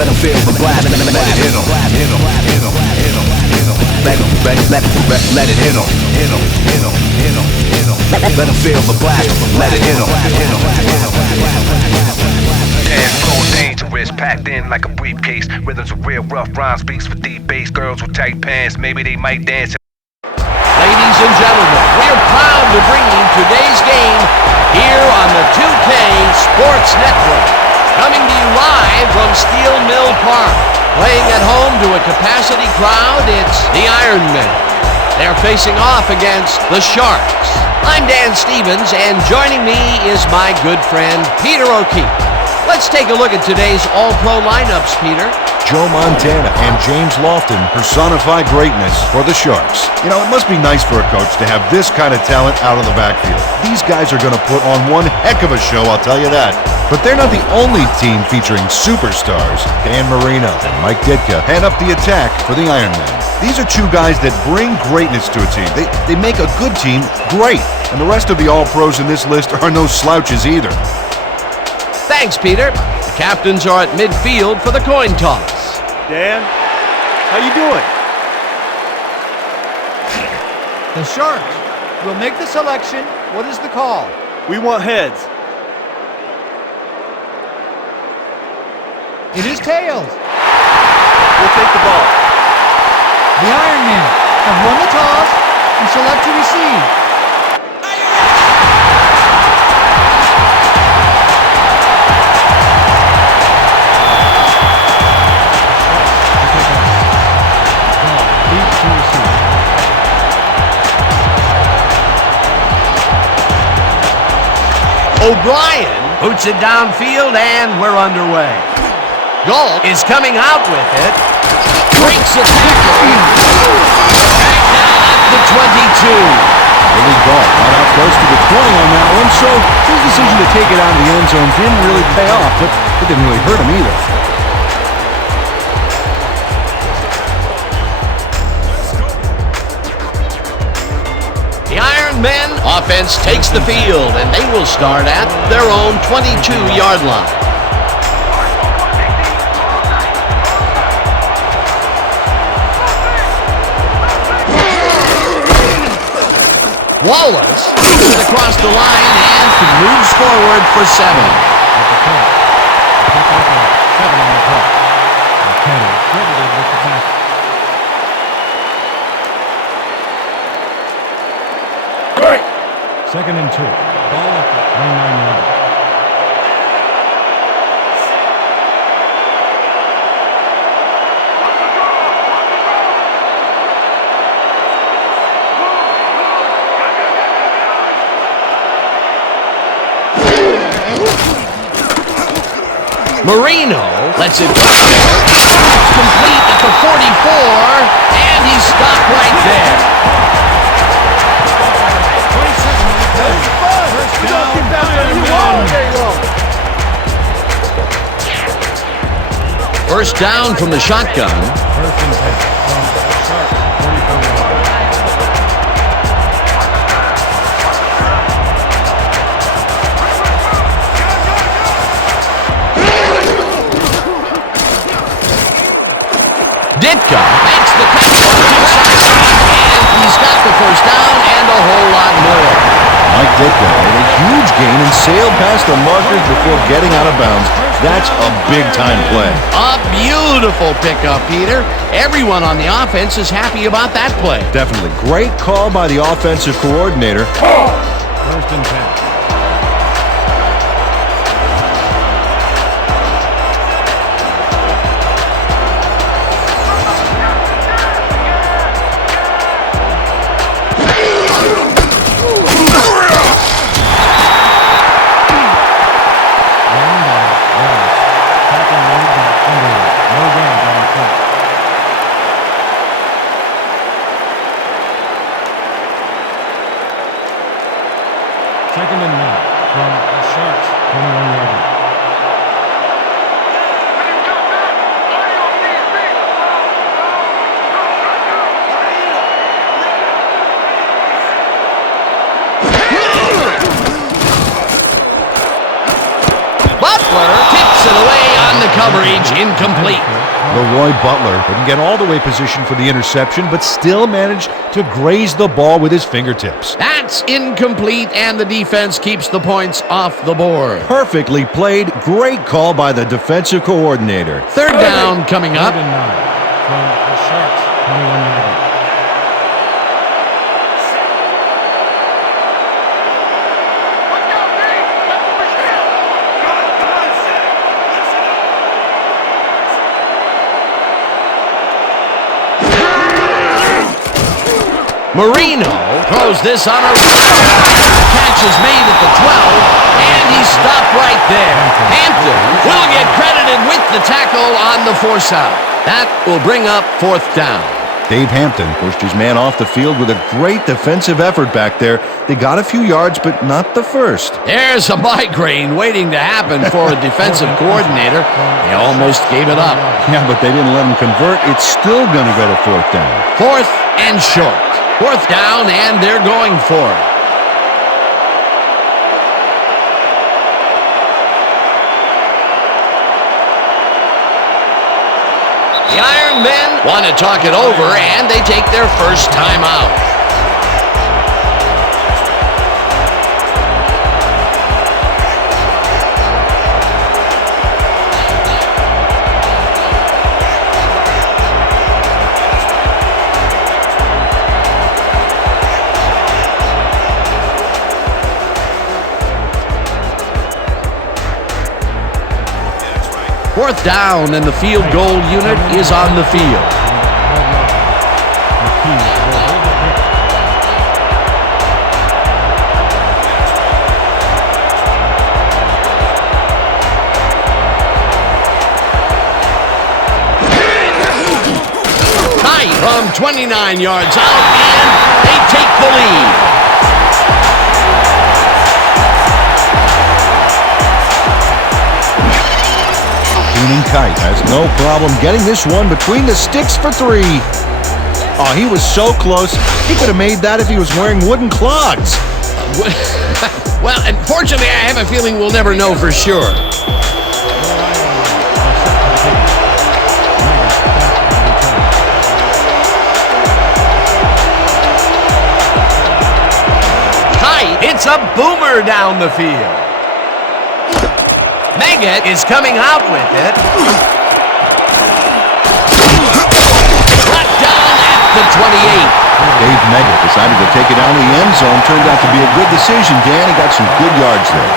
Let him feel the blast, let it hit him, hit him, hit him, hit him, hit him, let it hit him, hit him, hit him, hit him, hit him, let him feel the blast, let it hit him, hit him, hit him. And flow dangerous, packed in like a briefcase. Rhythms with real rough rhymes, beats with deep bass. Girls with tight pants, maybe they might dance. Ladies and gentlemen, we're proud to bring you today's game here on the 2K Sports Network. Coming to you live from Steel Mill Park. Playing at home to a capacity crowd, it's the Ironmen. They're facing off against the Sharks. I'm Dan Stevens, and joining me is my good friend, Peter O'Keefe. Let's take a look at today's all-pro lineups, Peter. Joe Montana and James Lofton personify greatness for the Sharks. You know, it must be nice for a coach to have this kind of talent out of the backfield. These guys are going to put on one heck of a show, I'll tell you that. But they're not the only team featuring superstars. Dan Marino and Mike Ditka head up the attack for the Ironmen. These are two guys that bring greatness to a team. They make a good team great. And the rest of the All-Pros in this list are no slouches either. Thanks, Peter. The captains are at midfield for the coin toss. Dan, how you doing? The Sharks will make the selection. What is the call? We want heads. It is tails. We'll take the ball. The Ironmen have won the toss and select to receive. O'Brien boots it downfield, and we're underway. Galt is coming out with it. Breaks a tackle. Back down at the 22. Billy Galt got out close to the 20 on that one, so his decision to take it out of the end zone didn't really pay off, but it didn't really hurt him either. The Ironmen offense takes the field, and they will start at their own 22-yard line. Wallace takes it across the line and moves forward for 7. Second and 2. Ball at the 29-yard line. Marino lets it go. It's complete at the 44, and he's stopped right there. First down from the shotgun. First and 10 from the Sharks, 44-yard line. Ditka makes the catch on the sideline, and he's got the first down and a whole lot more. Mike Ditka made a huge gain and sailed past the markers before getting out of bounds. That's a big-time play. A beautiful pickup, Peter. Everyone on the offense is happy about that play. Definitely. Great call by the offensive coordinator. First and 10. Second and coverage, incomplete. Leroy Butler couldn't get all the way positioned for the interception, but still managed to graze the ball with his fingertips. That's incomplete, and the defense keeps the points off the board. Perfectly played. Great call by the defensive coordinator. Third down coming up. 3rd and 9 from the Sharks, 21-yard line. Marino throws this on a catch is made at the 12, and he stopped right there. Hampton will get credited with the tackle on the force out. That will bring up 4th down. Dave Hampton pushed his man off the field with a great defensive effort back there. They got a few yards, but not the first. There's a migraine waiting to happen for a defensive coordinator. They almost gave it up. Yeah, but they didn't let him convert. It's still going to go to 4th down. 4th and short. 4th down, and they're going for it. The Iron Men want to talk it over, and they take their first time out. Fourth down, and the field goal unit is on the field. Tight from 29 yards out, and they take the lead. Kite has no problem getting this one between the sticks for 3. Oh, he was so close. He could have made that if he was wearing wooden clogs. Well, unfortunately, I have a feeling we'll never know for sure. Kite hits a boomer down the field. Meggett is coming out with it. Brought down at the 28. Dave Meggett decided to take it out of the end zone. Turned out to be a good decision, Dan. He got some good yards there.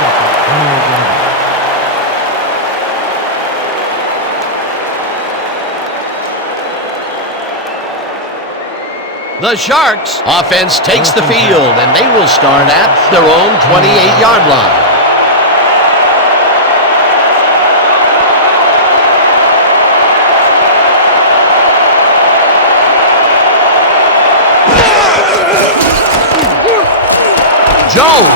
The Sharks offense takes the field, and they will start at their own 28-yard line. Jones, a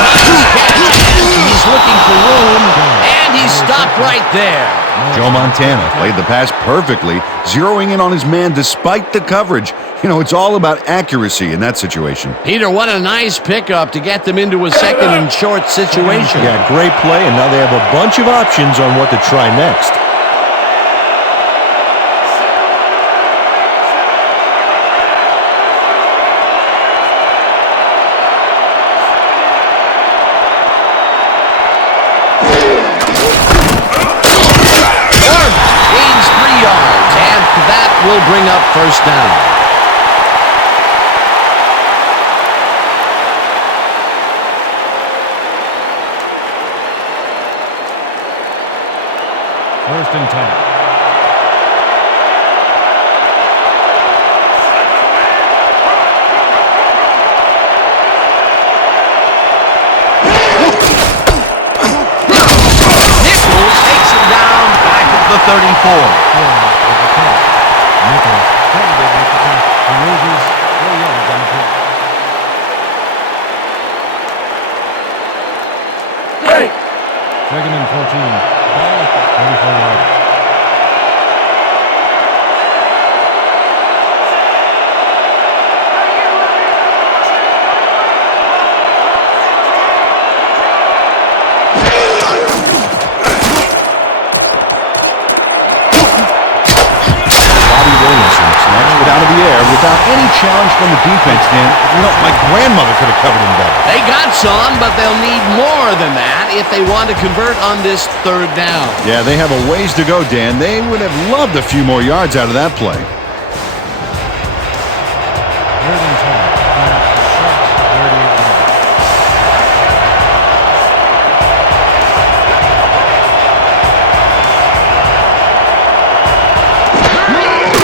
nice catch. He's looking for room, and he stopped right there. Joe Montana played the pass perfectly, zeroing in on his man despite the coverage. You know, it's all about accuracy in that situation. Peter, what a nice pickup to get them into a 2nd and short situation. Yeah, great play, and now they have a bunch of options on what to try next. Will bring up 1st down. First and 10. Nichols takes him down back at the 34. Nichols credited with the pass. He loses 4 yards on the play. Hey. 2nd and 14. Ball at the 34-yard line. Snatched it out of the air without any challenge from the defense, Dan. You know, my grandmother could have covered him better. They got some, but they'll need more than that if they want to convert on this third down. Yeah, they have a ways to go, Dan. They would have loved a few more yards out of that play. Third and 10. Sharks 38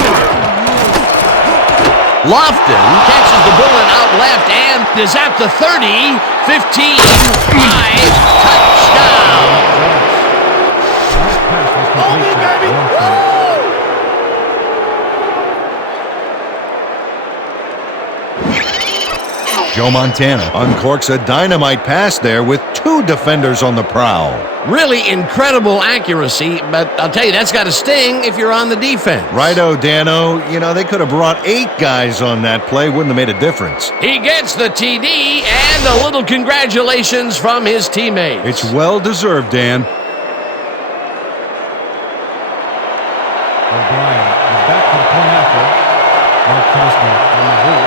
yards. Lofton catches the bullet out left and is at the 30, 15, 5, touchdown. Last pass was complete to Lofton. Joe Montana uncorks a dynamite pass there with two defenders on the prowl. Really incredible accuracy, but I'll tell you, that's got to sting if you're on the defense. Righto, Dano. You know, they could have brought 8 guys on that play. Wouldn't have made a difference. He gets the TD and a little congratulations from his teammates. It's well-deserved, Dan. O'Brien is back to the point after. Mark Costner on the hold.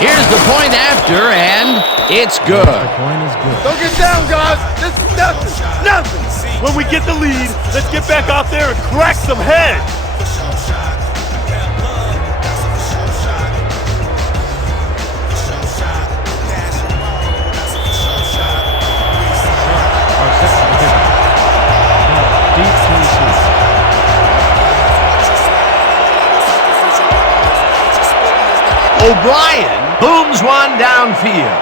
Here's the point after, and it's good. The point is good. Don't get down, guys. This is nothing. Nothing. When we get the lead, let's get back out there and crack some heads. Are set for the kickoff. Deep to receive. O'Brien booms one downfield.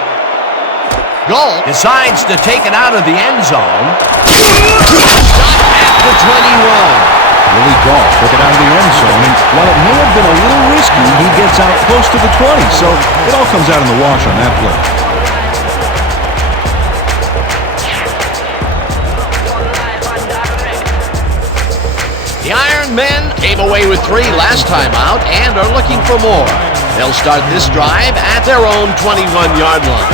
Galt decides to take it out of the end zone. Stop at the 21. Willie Galt took it out of the end zone, and while it may have been a little risky, he gets out close to the 20, so it all comes out in the wash on that play. The Iron Men came away with 3 last time out and are looking for more. They'll start this drive at their own 21-yard line.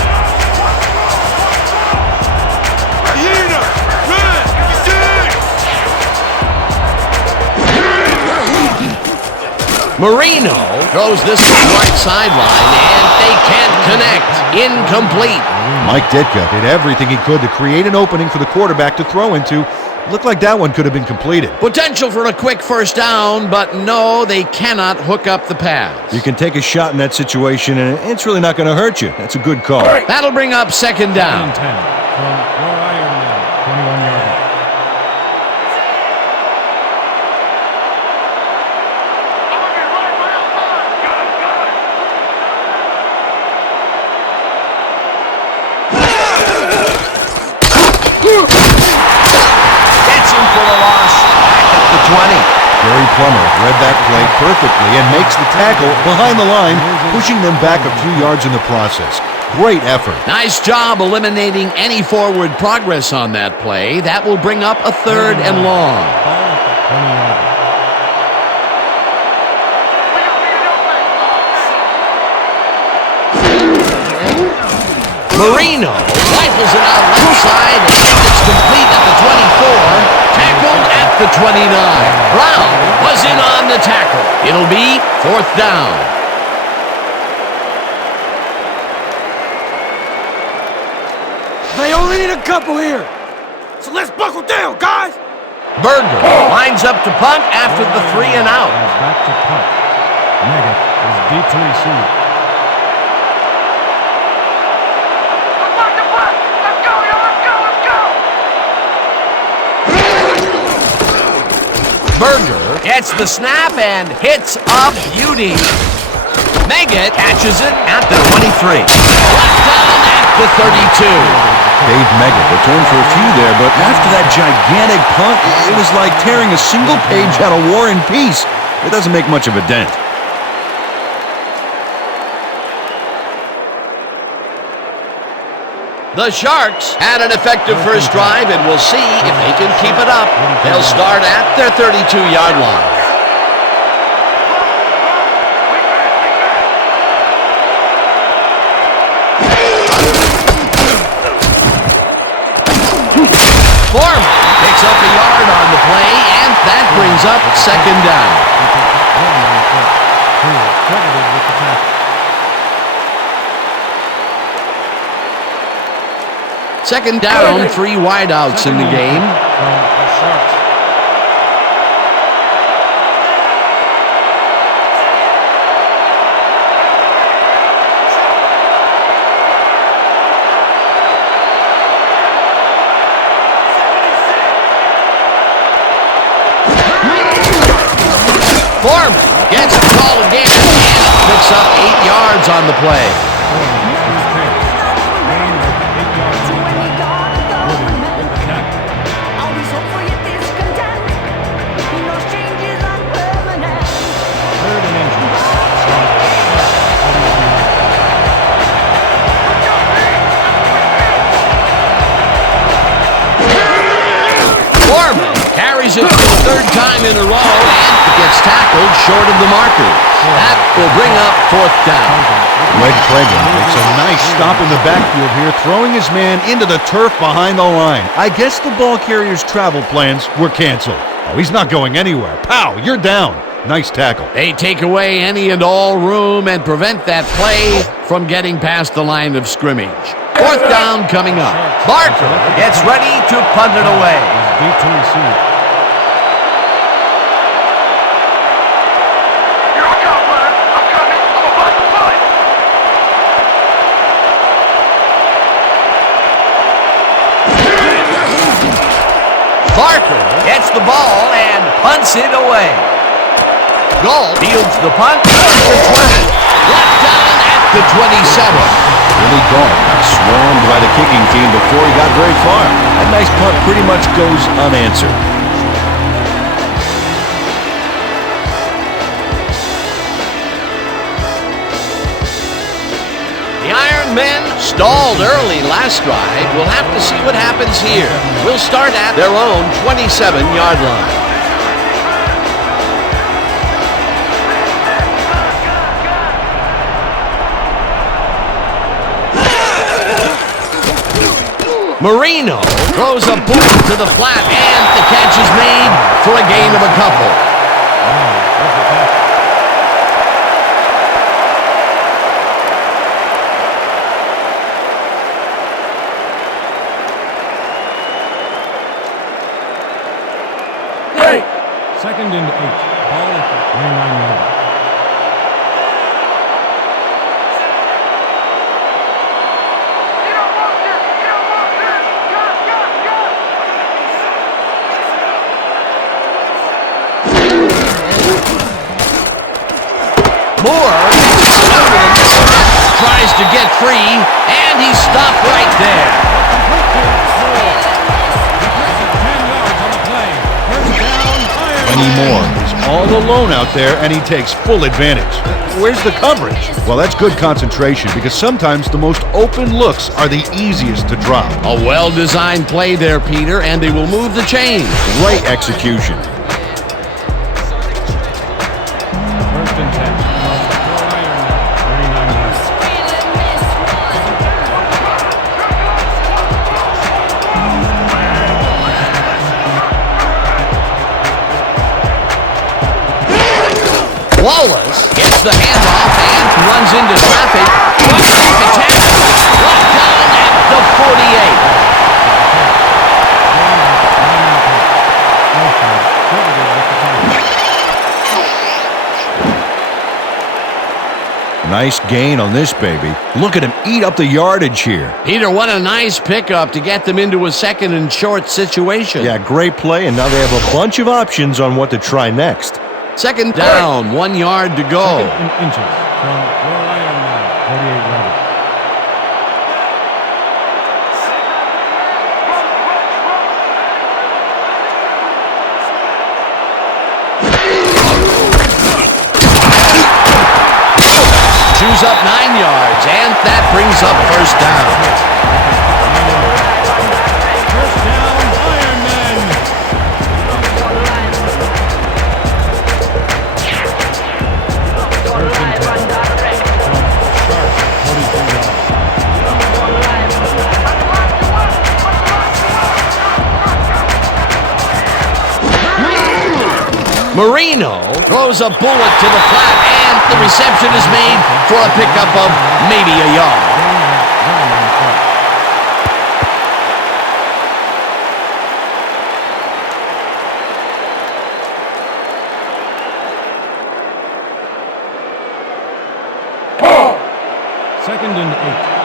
Marino throws this to the right sideline, and they can't connect. Incomplete. Mike Ditka did everything he could to create an opening for the quarterback to throw into. Looked like that one could have been completed. Potential for a quick first down, but no, they cannot hook up the pass. You can take a shot in that situation, and it's really not going to hurt you. That's a good call. That'll bring up second down. 10 from your Iron Man, 21-yard line. For the loss back at the 20. Gary Plummer read that play perfectly and makes the tackle behind the line, pushing them back a few yards in the process. Great effort. Nice job eliminating any forward progress on that play. That will bring up a third and long. Ball at the 20-yard line. Marino rifles it out left side, and it's complete at the 24. Tackled at the 29. Brown was in on the tackle. It'll be fourth down. They only need a couple here. So let's buckle down, guys. Berger lines up to punt after the 3 and out. Back to punt. Meggett is deep to receive. Berger gets the snap and hits a beauty. Meggett catches it at the 23. Left down at the 32. Dave Meggett returned for a few there, but after that gigantic punt, it was like tearing a single page out of War and Peace. It doesn't make much of a dent. The Sharks had an effective first drive, and we'll see if they can keep it up. They'll start at their 32-yard line. that brings up second down. Second down, 3 wideouts in the game. Foreman gets the call again and picks up 8 yards on the play. Foreman carries it for the 3rd time in a row and gets tackled short of the marker. That will bring up 4th down. Greg Cragen makes a nice stop in the backfield here, throwing his man into the turf behind the line. I guess the ball carrier's travel plans were canceled. Oh, he's not going anywhere. Pow, you're down. Nice tackle. They take away any and all room and prevent that play from getting past the line of scrimmage. 4th down coming up. Barker gets ready to punt it away. Barker gets the ball and punts it away. Goal fields the punt for 20. Left down at the 27. Billy Galt got swarmed by the kicking team before he got very far. That nice punt pretty much goes unanswered. The Iron Men stalled early last drive. We'll have to see what happens here. We'll start at their own 27-yard line. Marino throws a bullet to the flat, and the catch is made for a gain of a couple. Second and 8. Ball at the 29-yard line. Moore tries to get free, and he's stopped right there. 10 yards on the play. First down, Iron Kenny Moore is all alone out there, and he takes full advantage. Where's the coverage? Well, that's good concentration, because sometimes the most open looks are the easiest to drop. A well-designed play there, Peter, and they will move the chains. Great execution. First and 10. Wallace gets the handoff and runs into traffic. Runs off a tackle. Brought down at the 48. Nice gain on this baby. Look at him eat up the yardage here. Peter, what a nice pickup to get them into a 2nd and short situation. Yeah, great play, and now they have a bunch of options on what to try next. 2nd down, 1 yard to go. 2nd and inches from your Iron Man, 48-yarder. Chews up 9 yards, and that brings up 1st down. First down, Iron Men. First and 10. From Sharp, 43 yards. Marino throws a bullet to the flat, and the reception is made for a pickup of maybe a yard. Second and 8.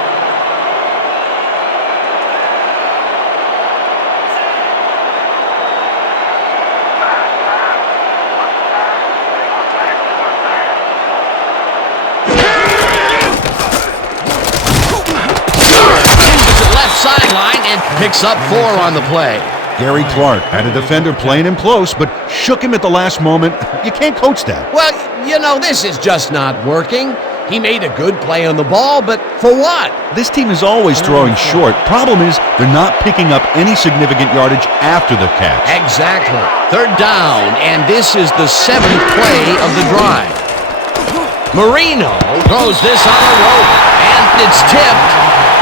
Sideline and picks up 4 on the play. Gary Clark had a defender playing him close, but shook him at the last moment. You can't coach that. Well, you know, this is just not working. He made a good play on the ball, but for what? This team is always throwing short. Problem is, they're not picking up any significant yardage after the catch. Exactly. Third down, and this is the 7th play of the drive. Marino throws this on a rope, and it's tipped.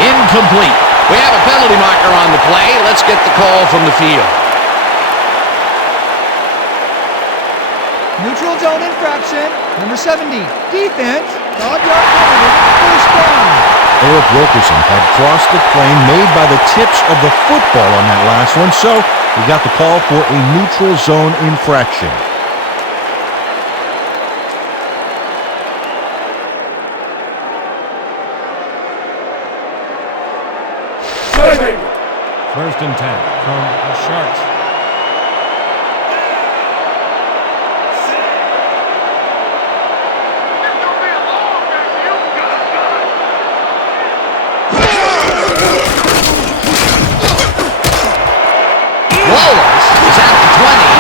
Incomplete. We have a penalty marker on the play. Let's get the call from the field. Neutral zone infraction. Number 70. Defense. 5-yard penalty. First down. Eric Wilkerson had crossed the plane made by the tips of the football on that last one, so we got the call for a neutral zone infraction. First and 10 from the Sharks. Wallace is at the 25.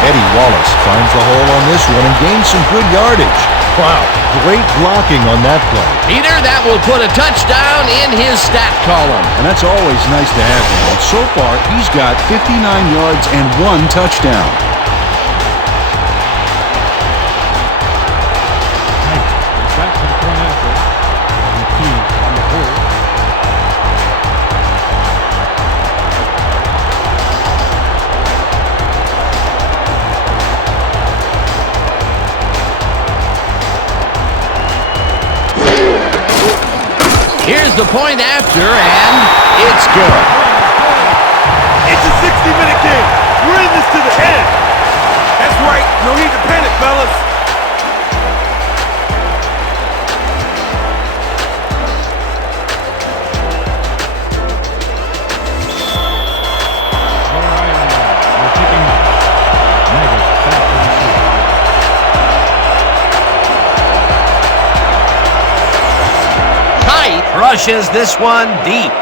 Eddie Wallace finds the hole on this one and gains some good yardage. Wow, great blocking on that play. Peter, that will put a touchdown in his stat column. And that's always nice to have him. And so far, he's got 59 yards and 1 touchdown. Back to the front effort. And key on the board. Here's the point after, and it's good. It's a 60-minute game. We're in this to the end. That's right. No need to panic, fellas. We're picking up. Megan back to the shoot. Rushes this one deep.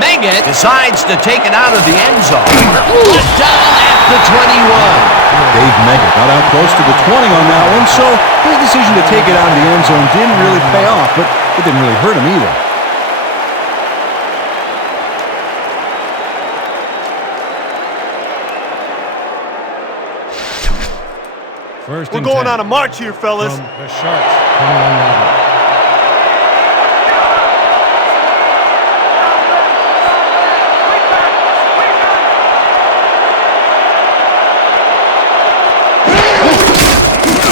Meggett decides to take it out of the end zone. Put down at the 21. Dave Meggett got out close to the 20 on that one, so his decision to take it out of the end zone didn't really pay off, but it didn't really hurt him either. First We're and going 10 on a march here, fellas. from the Sharks. 21-yard.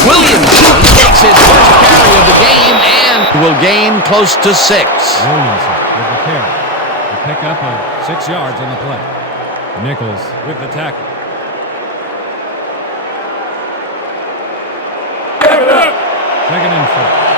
Williamson takes his first carry of the game and will gain close to 6. Williamson with the carry. The pickup of 6 yards on the play. Nichols with the tackle. Second and 4.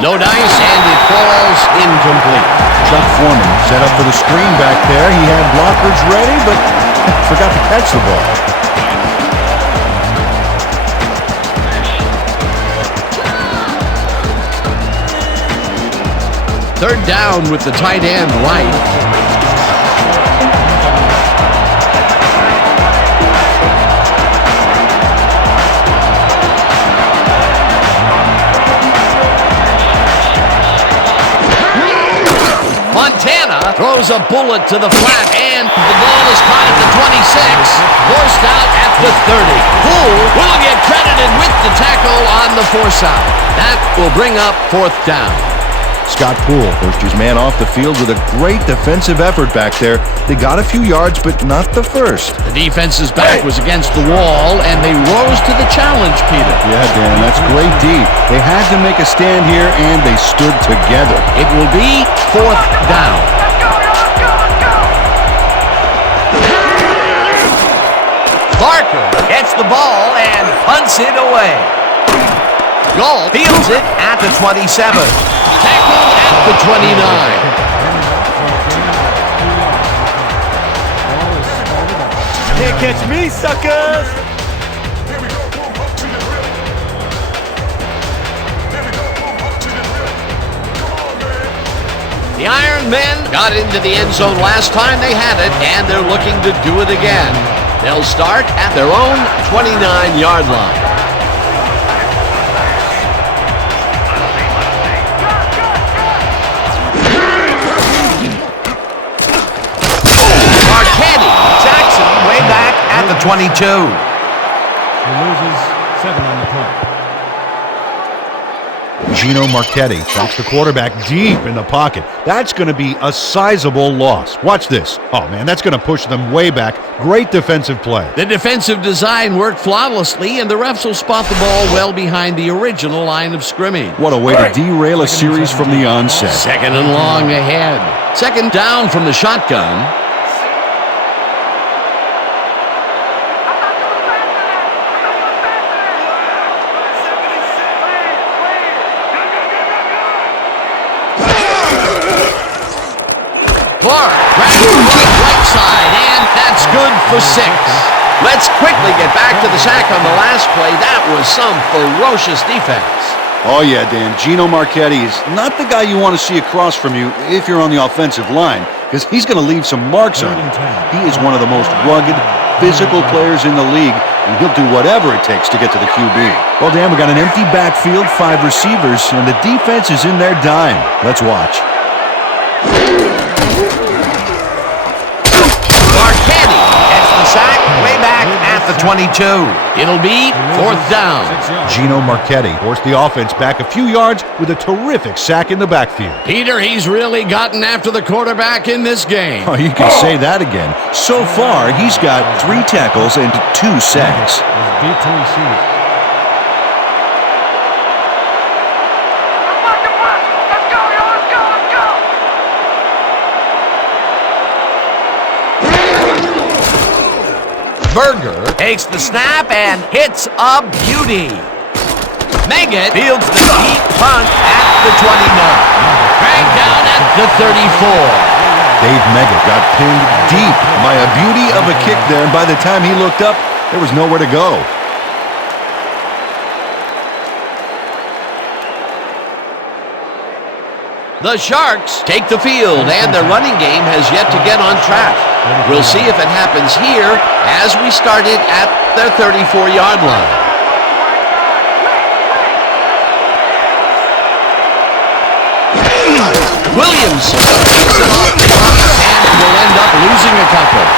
No dice, and it falls incomplete. Chuck Foreman set up for the screen back there. He had blockers ready, but forgot to catch the ball. Third down with the tight end right. Montana throws a bullet to the flat, and the ball is caught at the 26, forced out at the 30. Poole will get credited with the tackle on the force out. That will bring up 4th down. Scott Poole pushed his man off the field with a great defensive effort back there. They got a few yards, but not the first. The defense's back was against the wall, and they rose to the challenge, Peter. Yeah, Dan, that's great D. They had to make a stand here, and they stood together. It will be 4th down. Barker gets the ball and punts it away. Galt fields it at the 27. Tackled at the 29. Can't catch me, suckers! The Iron Men got into the end zone last time they had it, and they're looking to do it again. They'll start at their own 29-yard line. At the 22. He loses 7 on the play. Gino Marchetti drops the quarterback deep in the pocket. That's going to be a sizable loss. Watch this. Oh, man, that's going to push them way back. Great defensive play. The defensive design worked flawlessly, and the refs will spot the ball well behind the original line of scrimmage. What a way to derail a series from the onset. 2nd and long ahead. 2nd down from the shotgun. Clark grabs the right side, and that's good for 6. Let's quickly get back to the sack on the last play. That was some ferocious defense. Oh, yeah, Dan. Gino Marchetti is not the guy you want to see across from you if you're on the offensive line, because he's going to leave some marks on you. He is one of the most rugged, physical players in the league, and he'll do whatever it takes to get to the QB. Well, Dan, we got an empty backfield, 5 receivers, and the defense is in their dime. Let's watch. Marchetti gets the sack way back at the 22. It'll be 4th down. Gino Marchetti forced the offense back a few yards with a terrific sack in the backfield. Peter, he's really gotten after the quarterback in this game. Oh, you can say that again. So far, he's got 3 tackles and 2 sacks. Beat to receive. Berger takes the snap and hits a beauty. Meggett fields the deep punt at the 29. Dragged down at the 34. Dave Meggett got pinned deep by a beauty of a kick there, and by the time he looked up, there was nowhere to go. The Sharks take the field, and their running game has yet to get on track. We'll see if it happens here as we started at their 34-yard line. Williams takes it off the top and will end up losing a couple.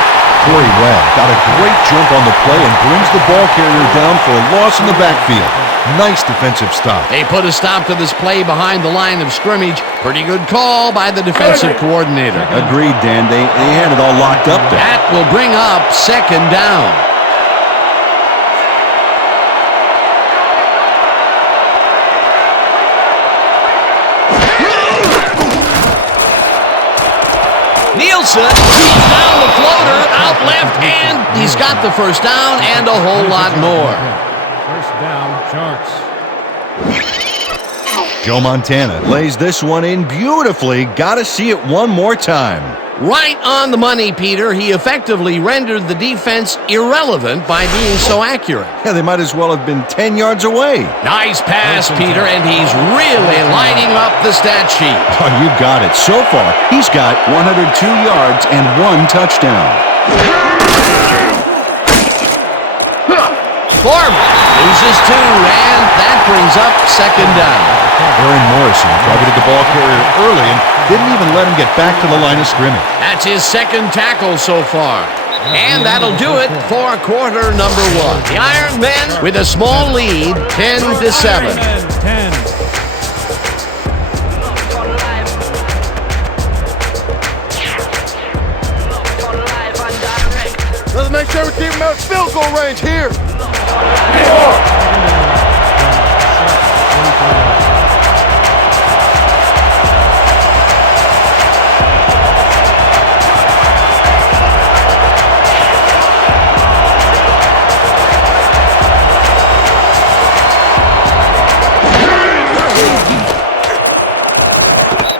Corey Webb got a great jump on the play and brings the ball carrier down for a loss in the backfield. Nice defensive stop. They put a stop to this play behind the line of scrimmage. Pretty good call by the defensive coordinator. Agreed, Dan. They had it all locked up there. That will bring up 2nd down. Nielsen shoots down the floater out left, and he's got the 1st down and a whole lot more. 1st down, Sharks. Joe Montana lays this one in beautifully. Got to see it one more time. Right on the money, Peter. He effectively rendered the defense irrelevant by being so accurate. Yeah, they might as well have been 10 yards away. Nice pass, Peter, and he's really lighting up the stat sheet. Oh, you got it. So far, he's got 102 yards and 1 touchdown. Foreman Loses 2, and that brings up second down. Aaron Morrison targeted the ball carrier early and didn't even let him get back to the line of scrimmage. That's his second tackle so far. And that'll do it for quarter number 1. The Iron Men with a small lead, 10-7. 10. Let's make sure we keep him out of field goal range here.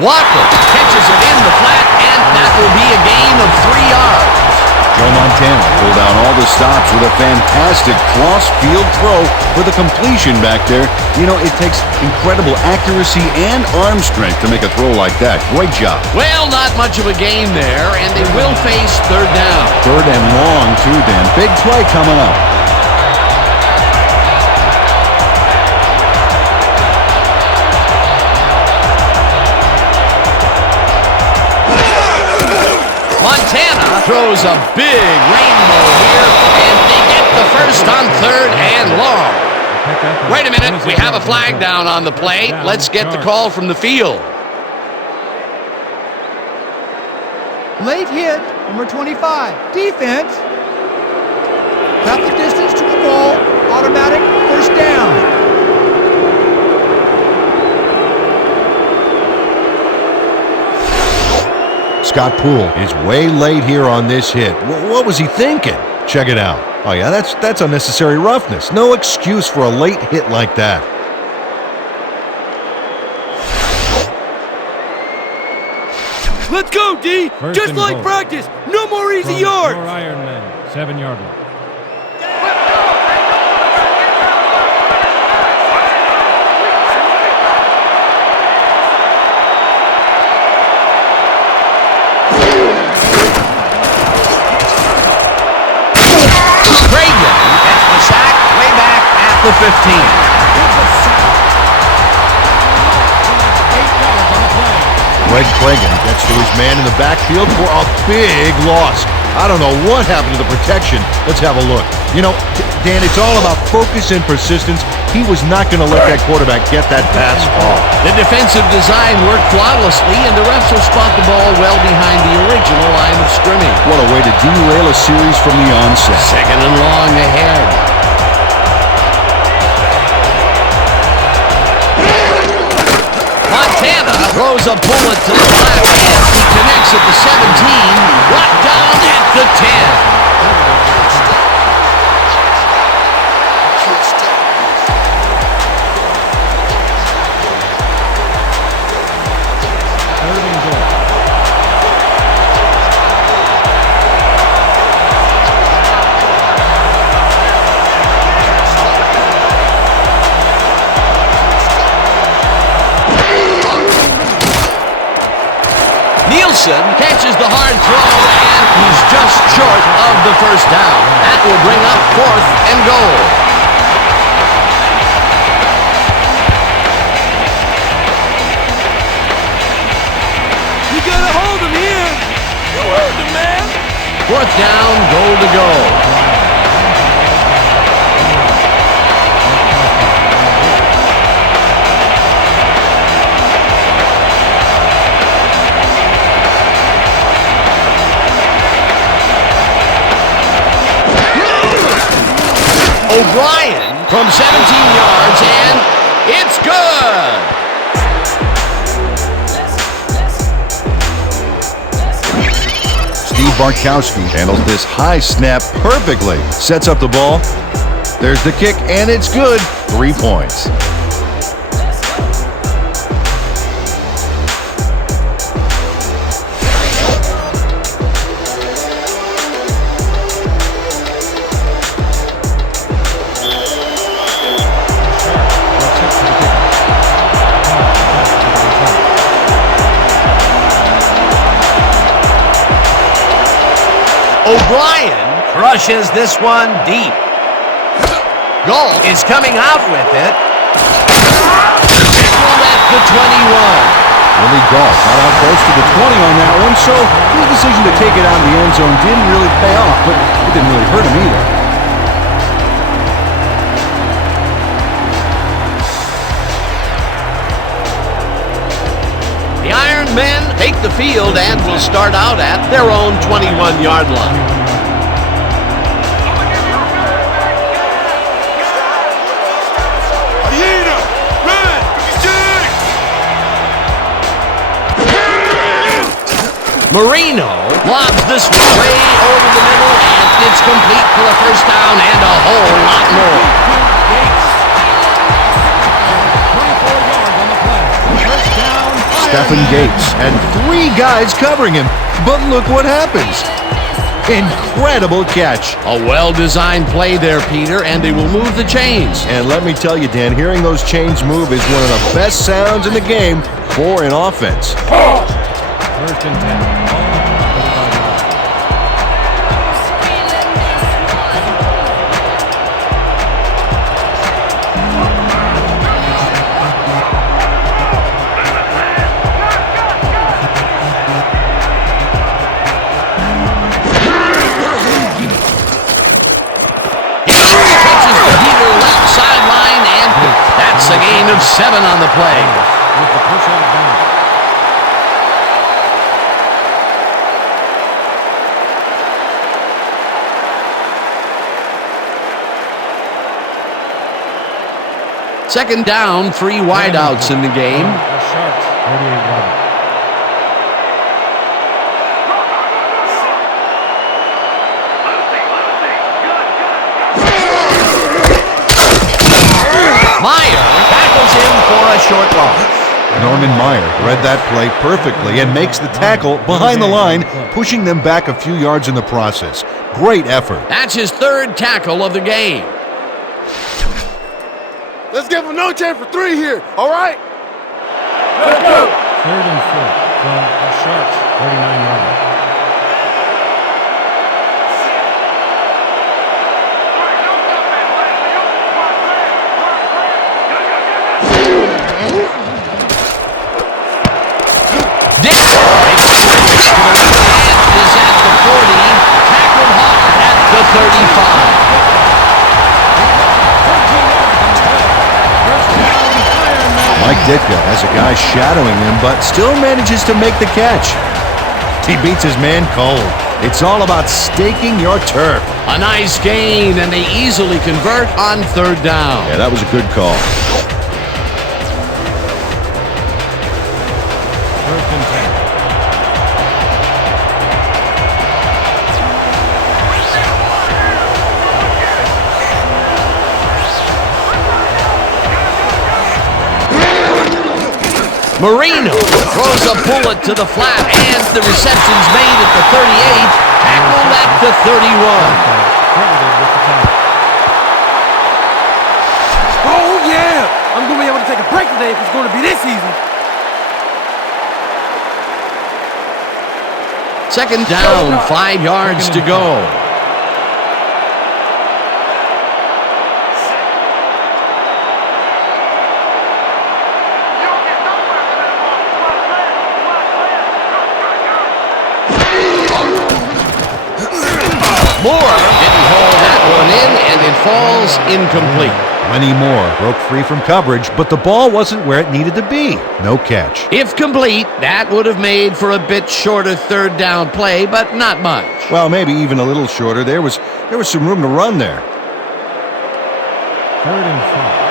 Walker catches it in the flat, and that will be a gain of 3 yards. Joe Montana pulled out all the stops with a fantastic cross-field throw for the completion back there. You know, it takes incredible accuracy and arm strength to make a throw like that. Great job. Well, not much of a gain there, and they will face third down. Third and long, too, Dan. Big play coming up. Montana throws a big rainbow here, and they get the first on third and long. Wait a minute, we have a flag down on the play. Let's get the call from the field. Late hit, number 25. Defense. Got the distance to the ball. Automatic first down. Scott Poole is way late here on this hit. What was he thinking? Check it out. Oh, yeah, that's unnecessary roughness. No excuse for a late hit like that. Let's go, D! First Just and like goal. practice! No more easy From yards! your Iron Men, 7-yard line. Cragen gets the sack way back at the 15. 8 yards on the play. Greg Cragen gets to his man in the backfield for a big loss. I don't know what happened to the protection. Let's have a look. You know, Dan, it's all about focus and persistence. He was not going to let that quarterback get that pass off. The defensive design worked flawlessly, and the refs will spot the ball well behind the original line of scrimmage. What a way to derail a series from the onset. Second and long ahead. Montana throws a bullet to the left, and he connects at the 17, brought down at the 10. Third and goal. Nielsen catches the hard throw, and he's just short of the first down. That will bring up 4th and goal. You gotta hold him here! You heard him, man! 4th down, goal to go. O'Brien from 17 yards, and it's good! Steve Bartkowski handles this high snap perfectly. Sets up the ball. There's the kick, and it's good. 3 points. O'Brien crushes this one deep. Goal is coming out with it. Tackled at the 21. Willie Golf got out close to the 20 on that one, so his decision to take it out of the end zone didn't really pay off, but it didn't really hurt him either. The Iron Men take the field and will start out at their own 21-yard line. Marino lobs this one way over the middle, and it's complete for a first down and a whole lot more. 24 yards on the play. First down. Stephen Gates had 3 guys covering him, but look what happens. Incredible catch. A well-designed play there, Peter, and they will move the chains. And let me tell you, Dan, hearing those chains move is one of the best sounds in the game for an offense. First and 10. That's a gain of 7 on the play. With the push out of bounds. Second down, 3 wideouts in the game. The Sharks, 38-yard. Meyer tackles him for a short loss. Norman Meyer read that play perfectly and makes the tackle behind the line, pushing them back a few yards in the process. Great effort. That's his 3rd tackle of the game. Let's give him no chance for 3 here, all right? Let's go. 3rd and 4 from the Sharks, 39-yard line. Is at the 40, tackled hard at the 35. Mike Ditka has a guy shadowing him, but still manages to make the catch. He beats his man cold. It's all about staking your turf. A nice gain, and they easily convert on 3rd down. Yeah, that was a good call. First and 10. Marino throws a bullet to the flat, and the reception's made at the 38, tackled at the 31. Oh, yeah! I'm going to be able to take a break today if it's going to be this season. Second down, 5 yards to go. Moore didn't hold that one in, and it falls incomplete. Lenny Moore broke free from coverage, but the ball wasn't where it needed to be. No catch. If complete, that would have made for a bit shorter 3rd down play, but not much. Well, maybe even a little shorter. There was some room to run there. 3rd and 5.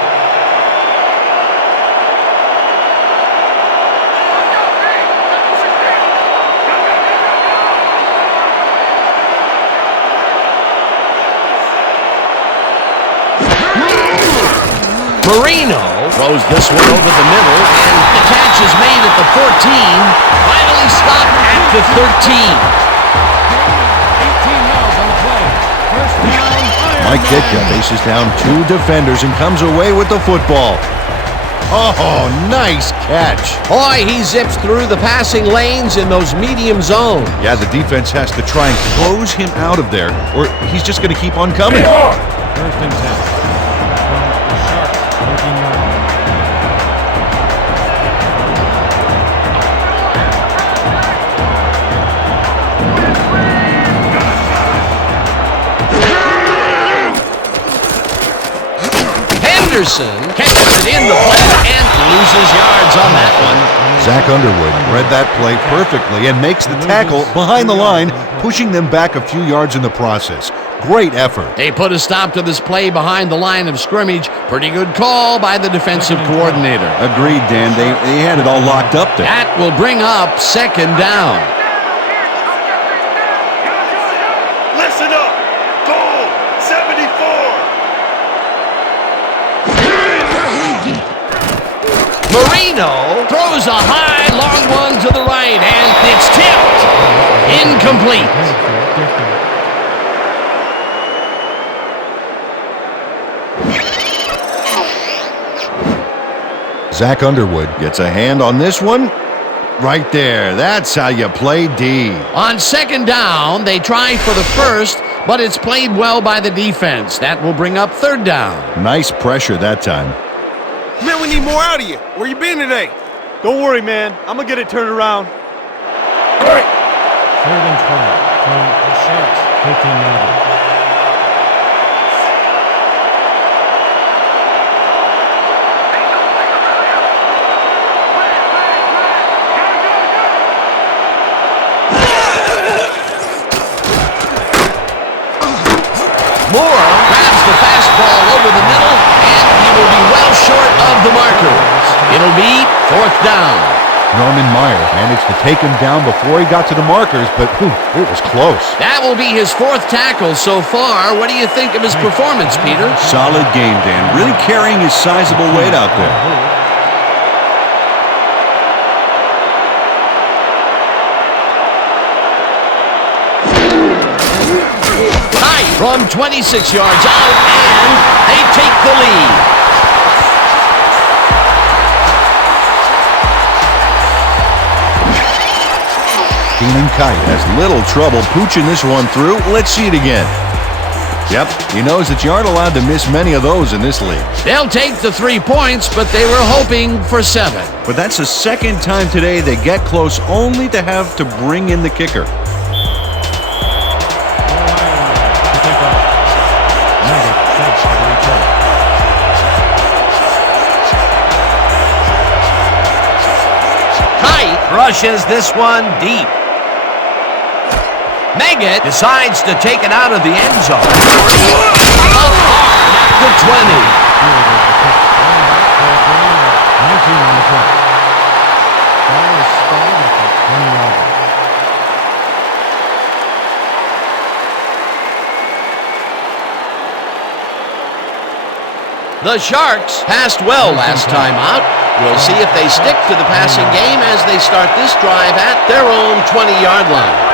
Marino throws this one over the middle, and the catch is made at the 14, finally stopped at the 13. 18 yards on the play. First down. Mike Ditka faces down 2 defenders and comes away with the football. Oh, nice catch. Boy, he zips through the passing lanes in those medium zones. Yeah, the defense has to try and close him out of there, or he's just going to keep on coming. First and 10. Peterson catches it in the play and loses yards on that one. Zach Underwood read that play perfectly and makes the tackle behind the line, pushing them back a few yards in the process. Great effort. They put a stop to this play behind the line of scrimmage. Pretty good call by the defensive coordinator. Agreed, Dan. They had it all locked up there. That will bring up second down. Listen up. Goal 74. Marino throws a high, long one to the right, and it's tipped. Incomplete. Zach Underwood gets a hand on this one. Right there. That's how you play D. On second down, they try for the first, but it's played well by the defense. That will bring up third down. Nice pressure that time. Man, we need more out of you. Where you been today? Don't worry, man. I'm going to get it turned around. All right. 3rd and 12 from the Sharks. 15-yard. Moore grabs the fastball over the middle, and he will be well short of the markers. It'll be fourth down. Norman Meyer managed to take him down before he got to the markers, but it was close. That will be his fourth tackle so far. What do you think of his performance, Peter? Solid game, Dan. Really carrying his sizable weight out there. From 26 yards out, and they take the lead. Keenan Kite has little trouble pooching this one through. Let's see it again. Yep, he knows that you aren't allowed to miss many of those in this league. They'll take the 3 points, but they were hoping for 7. But that's the second time today they get close only to have to bring in the kicker. Rushes this one deep. Meggett decides to take it out of the end zone. Up hard at the 20. 19 on the play. Ball is spotted at the 20-yard line. The Sharks passed well last time out. We'll see if they stick to the passing game as they start this drive at their own 20-yard line.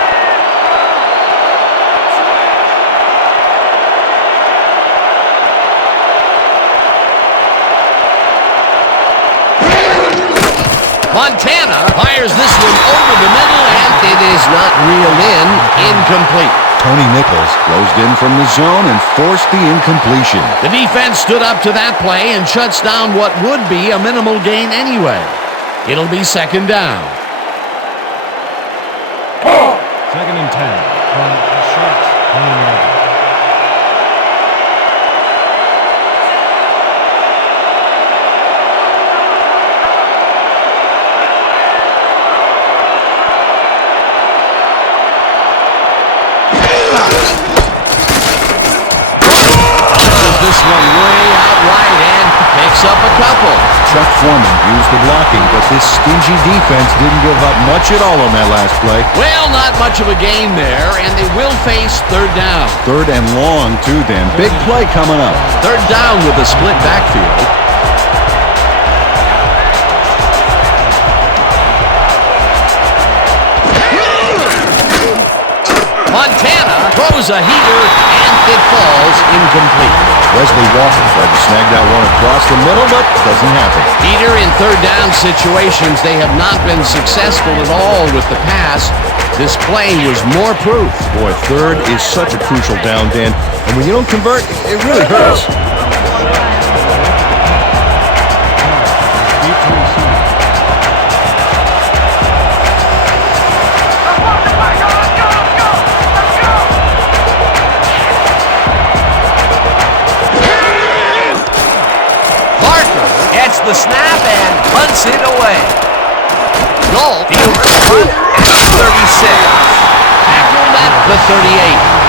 Montana fires this one over the middle, and it is not reeled in. Incomplete. Tony Nichols closed in from the zone and forced the incompletion. The defense stood up to that play and shuts down what would be a minimal gain anyway. It'll be second down. 2nd and 10 from the Sharks. 20-yard line. This one way out right and picks up a couple. Chuck Foreman used the blocking, but this stingy defense didn't give up much at all on that last play. Well, not much of a gain there, and they will face third down. 3rd and long, too, Dan. Big play coming up. Third down with a split backfield. Montana throws a heater, and it falls incomplete. Wesley Walker tried to snag that one across the middle, but doesn't happen. Heater in third down situations, they have not been successful at all with the pass. This play was more proof. Boy, 3rd is such a crucial down, Dan. And when you don't convert, it really hurts. the snap and punts it away. Goal fields the punt at the 36. Tackled at the 38.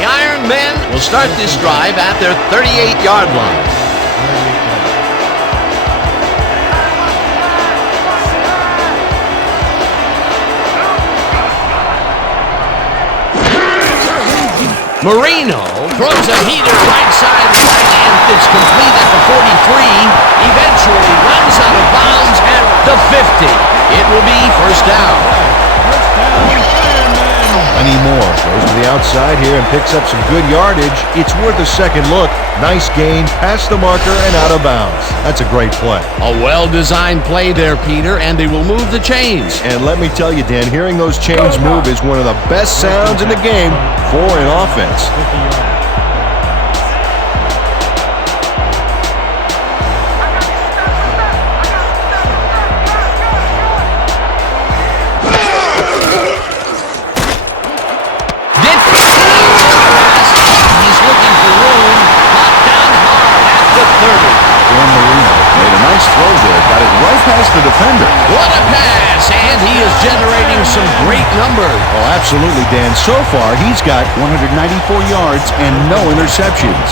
The Iron Men will start this drive at their 38-yard line. Marino throws a heater right sideline and it's complete at the 43. Eventually runs out of bounds at the 50. It will be first down. Plenty more. Goes to the outside here and picks up some good yardage. It's worth a second look. Nice gain, past the marker and out of bounds. That's a great play. A well-designed play there, Peter, and they will move the chains. And let me tell you, Dan, hearing those chains move is one of the best sounds in the game for an offense. Past the defender. What a pass, and he is generating some great numbers. Oh, absolutely, Dan. So far, he's got 194 yards and no interceptions.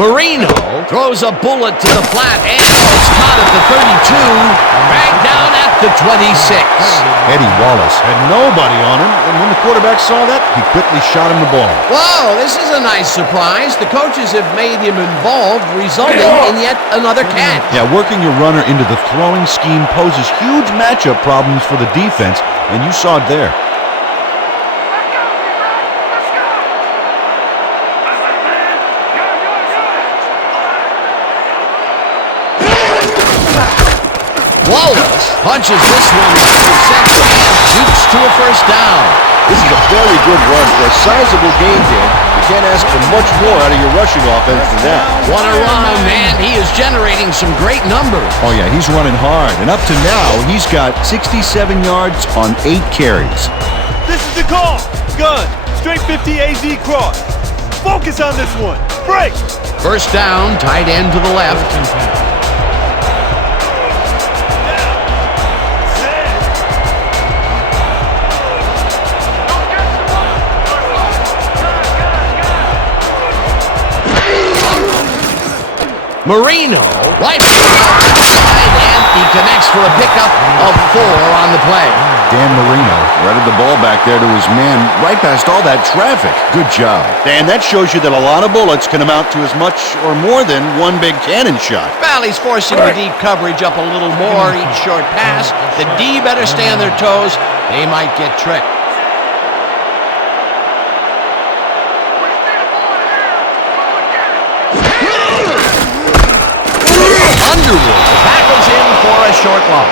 Marino throws a bullet to the flat, and it's caught at the 32, dragged down at the 26. Eddie Wallace had nobody on him, and when the quarterback saw that, he quickly shot him the ball. Wow, this is a nice surprise. The coaches have made him involved, resulting in yet another catch. Yeah, working your runner into the throwing scheme poses huge matchup problems for the defense, and you saw it there. Wallace punches this one to center and shoots to a first down. This is a very good run for a sizable gain, Dan. You can't ask for much more out of your rushing offense than that. What a run, man. He is generating some great numbers. Oh, yeah, he's running hard. And up to now, he's got 67 yards on 8 carries. This is the call. Gun. Straight 50 AZ cross. Focus on this one. Break. First down, tight end to the left. Marino wipes it out to the side, and he connects for a pickup of 4 on the play. Dan Marino threaded the ball back there to his man right past all that traffic. Good job. Dan, that shows you that a lot of bullets can amount to as much or more than one big cannon shot. Well, he's forcing the deep coverage up a little more each short pass. The D better stay on their toes. They might get tricked. Underwood tackles him for a short loss.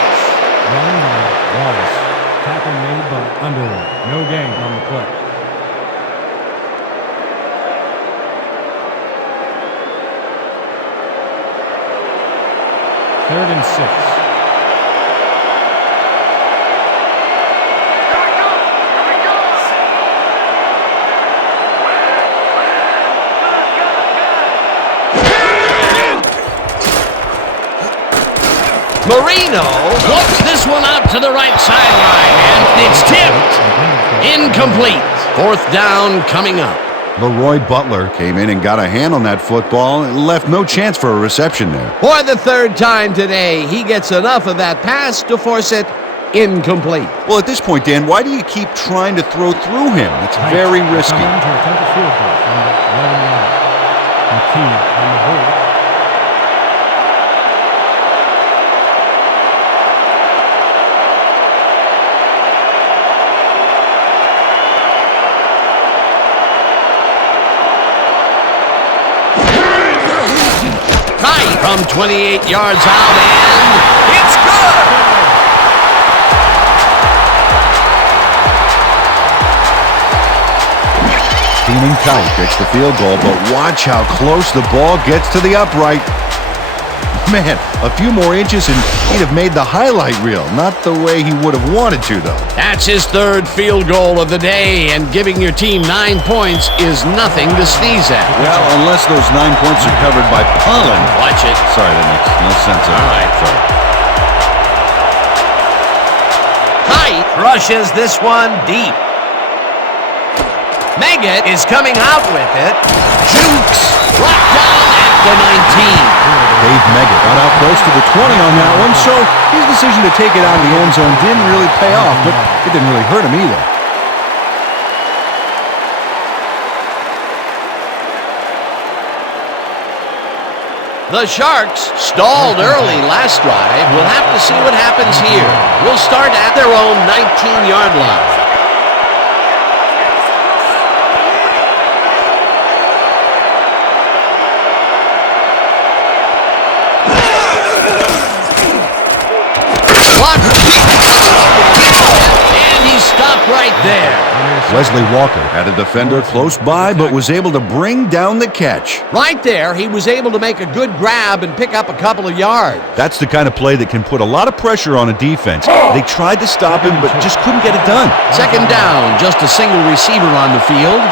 Run by Wallace. Tackle made by Underwood. No gain on the play. Third and 6. Marino looks this one out to the right sideline, and it's tipped. Incomplete. Fourth down coming up. Leroy Butler came in and got a hand on that football and left no chance for a reception there. For the third time today, he gets enough of that pass to force it incomplete. Well, at this point, Dan, why do you keep trying to throw through him? It's very risky. To attempt a field goal from the 11-yard. McKee on the hold. From 28 yards out, and it's good! Scheming tight, picks the field goal, but watch how close the ball gets to the upright. Man, a few more inches and he'd have made the highlight reel. Not the way he would have wanted to, though. That's his third field goal of the day, and giving your team 9 points is nothing to sneeze at. Well, unless those 9 points are covered by pollen. Watch it. Sorry, that makes no sense. All right. Sorry. Height crushes this one deep. Meggett is coming out with it. Jukes. Brought down at the 19. Dave Meggett got out close to the 20 on that one, so his decision to take it out of the end zone didn't really pay off, but it didn't really hurt him either. The Sharks stalled early last drive. We'll have to see what happens here. We'll start at their own 19-yard line. And he stopped right there. Wesley Walker had a defender close by, but was able to bring down the catch. Right there, he was able to make a good grab and pick up a couple of yards. That's the kind of play that can put a lot of pressure on a defense. They tried to stop him, but just couldn't get it done. Second down, just a single receiver on the field.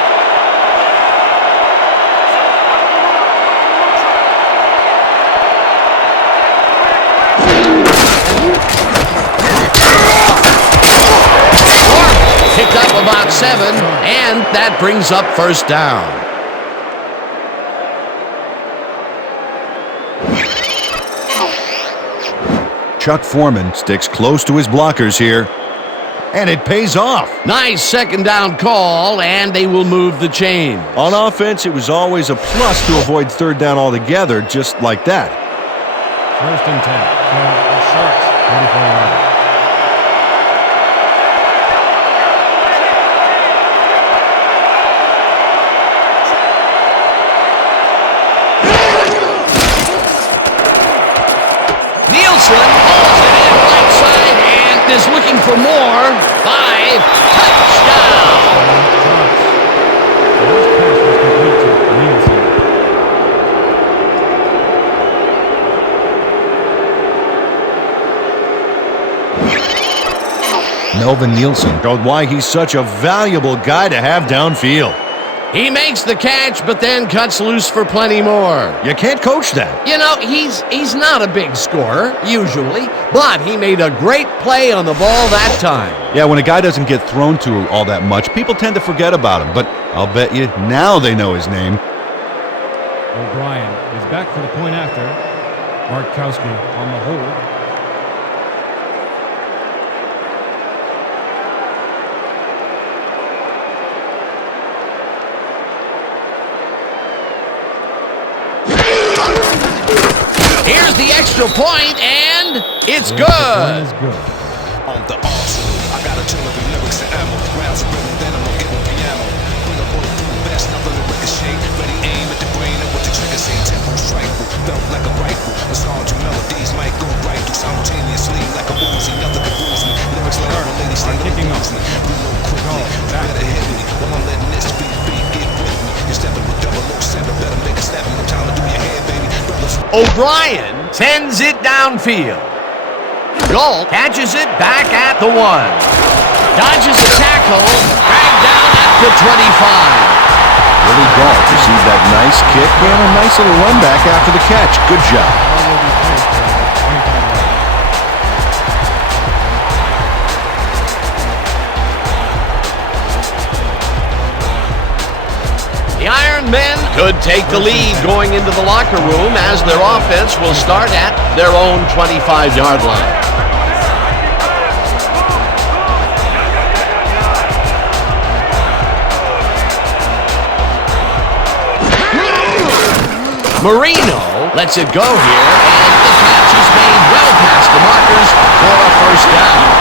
Picked up about 7, and that brings up first down. Chuck Foreman sticks close to his blockers here, and it pays off. Nice second down call, and they will move the chain. On offense, it was always a plus to avoid third down altogether, just like that. First and 10 for the Sharks, 44 yards. Hauls it in right side and is looking for more. 5, touchdown. Melvin Nielsen showed why he's such a valuable guy to have downfield. He makes the catch, but then cuts loose for plenty more. You can't coach that. You know, he's not a big scorer, usually, but he made a great play on the ball that time. Yeah, when a guy doesn't get thrown to all that much, people tend to forget about him, but I'll bet you now they know his name. O'Brien is back for the point after. Markowski on the hold. Here's the extra point, and it's good. On the arsenal, I got artillery, lyrics, and ammo. Rounds of rhythm, then I'm gonna get on piano. Bring a bullet through the best, nothing to ricochet. Ready aim at the brain and what the trigger say. Tempo strike, felt like a rifle. A song to melodies might go right through simultaneously like a Uzi. Nothing can bruise me. Lyrics like a lady say, don't lose me. Reload quickly, better hit me. While I'm letting this beat get with me. You're stepping with 007, better make a step. No time to do your head, baby. O'Brien sends it downfield. Galt catches it back at the 1. Dodges a tackle, dragged down at the 25. Willie Galt received that nice kick and a nice little run back after the catch. Good job. The Iron Men could take the lead going into the locker room as their offense will start at their own 25-yard line. Marino lets it go here, and the catch is made well past the markers for a first down.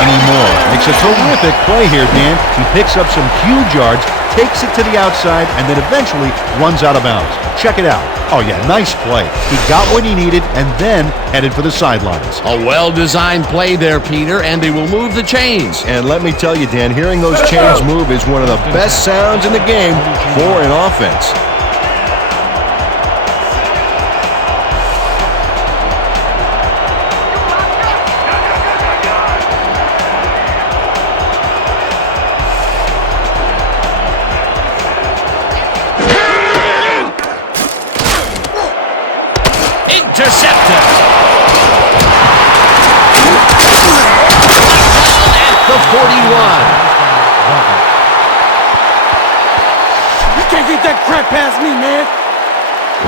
Money Moore makes a terrific play here, Dan. He picks up some huge yards, takes it to the outside, and then eventually runs out of bounds. Check it out. Oh, yeah, nice play. He got what he needed and then headed for the sidelines. A well-designed play there, Peter, and they will move the chains. And let me tell you, Dan, hearing those chains move is one of the best sounds in the game for an offense. Intercepted. At the 41. You can't get that crap past me, man.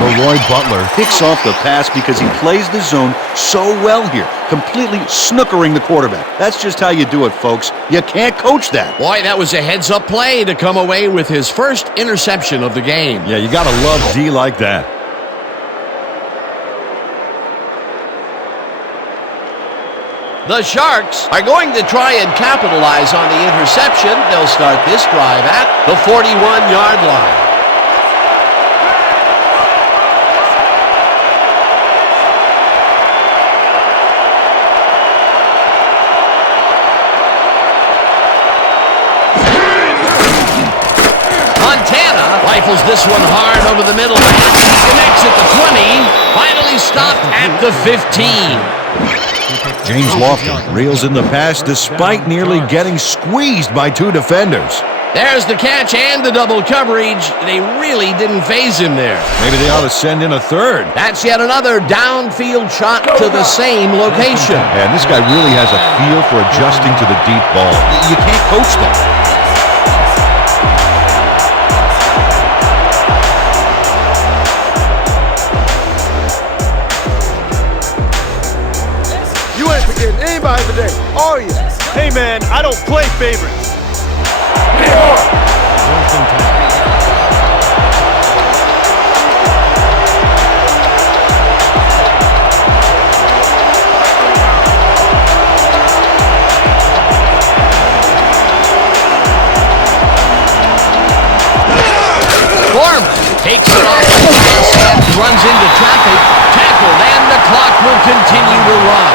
Leroy Butler picks off the pass because he plays the zone so well here, completely snookering the quarterback. That's just how you do it, folks. You can't coach that. Boy, that was a heads-up play to come away with his first interception of the game. Yeah, you got to love D like that. The Sharks are going to try and capitalize on the interception. They'll start this drive at the 41-yard line. Montana rifles this one hard over the middle. He connects at the 20. Finally stopped at the 15. James Lofton reels in the pass despite nearly getting squeezed by two defenders. There's the catch and the double coverage. They really didn't faze him there. Maybe they ought to send in a third. That's yet another downfield shot to the same location. And this guy really has a feel for adjusting to the deep ball. You can't coach that. Anybody today, are you? Hey man, I don't play favorites. Foreman takes it off the pass and runs into traffic. Tackled, and the clock will continue to run.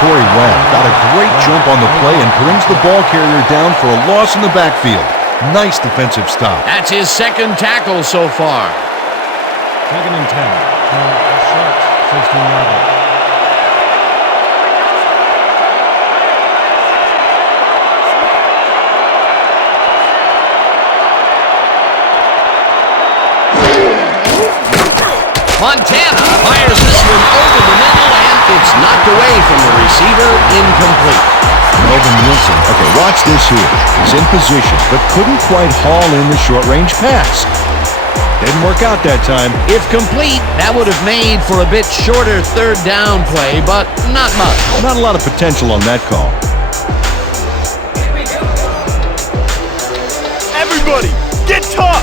Corey Webb got a great jump on the play and brings the ball carrier down for a loss in the backfield. Nice defensive stop. That's his second tackle so far. 2nd and 10. The Sharks, 16-yard line. Montana fires this one over the middle, and it's knocked away from the receiver, incomplete. Melvin Wilson. Okay, watch this here. He's in position, but couldn't quite haul in the short-range pass. Didn't work out that time. If complete, that would have made for a bit shorter third down play, but not much. Not a lot of potential on that call. Everybody, get tough!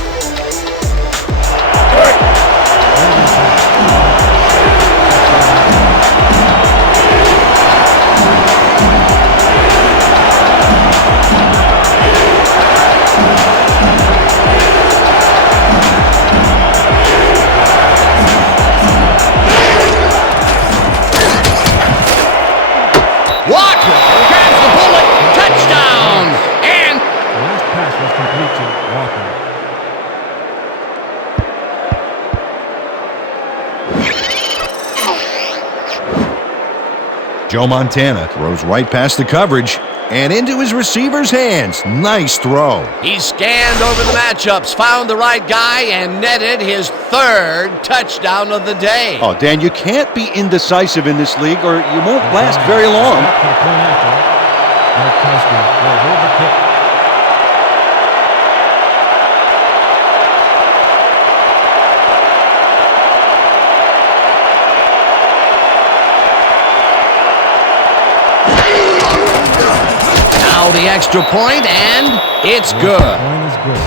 Joe Montana throws right past the coverage and into his receiver's hands. Nice throw. He scanned over the matchups, found the right guy, and netted his third touchdown of the day. Oh, Dan, you can't be indecisive in this league or you won't last very long. The extra point, and it's good. Point is good.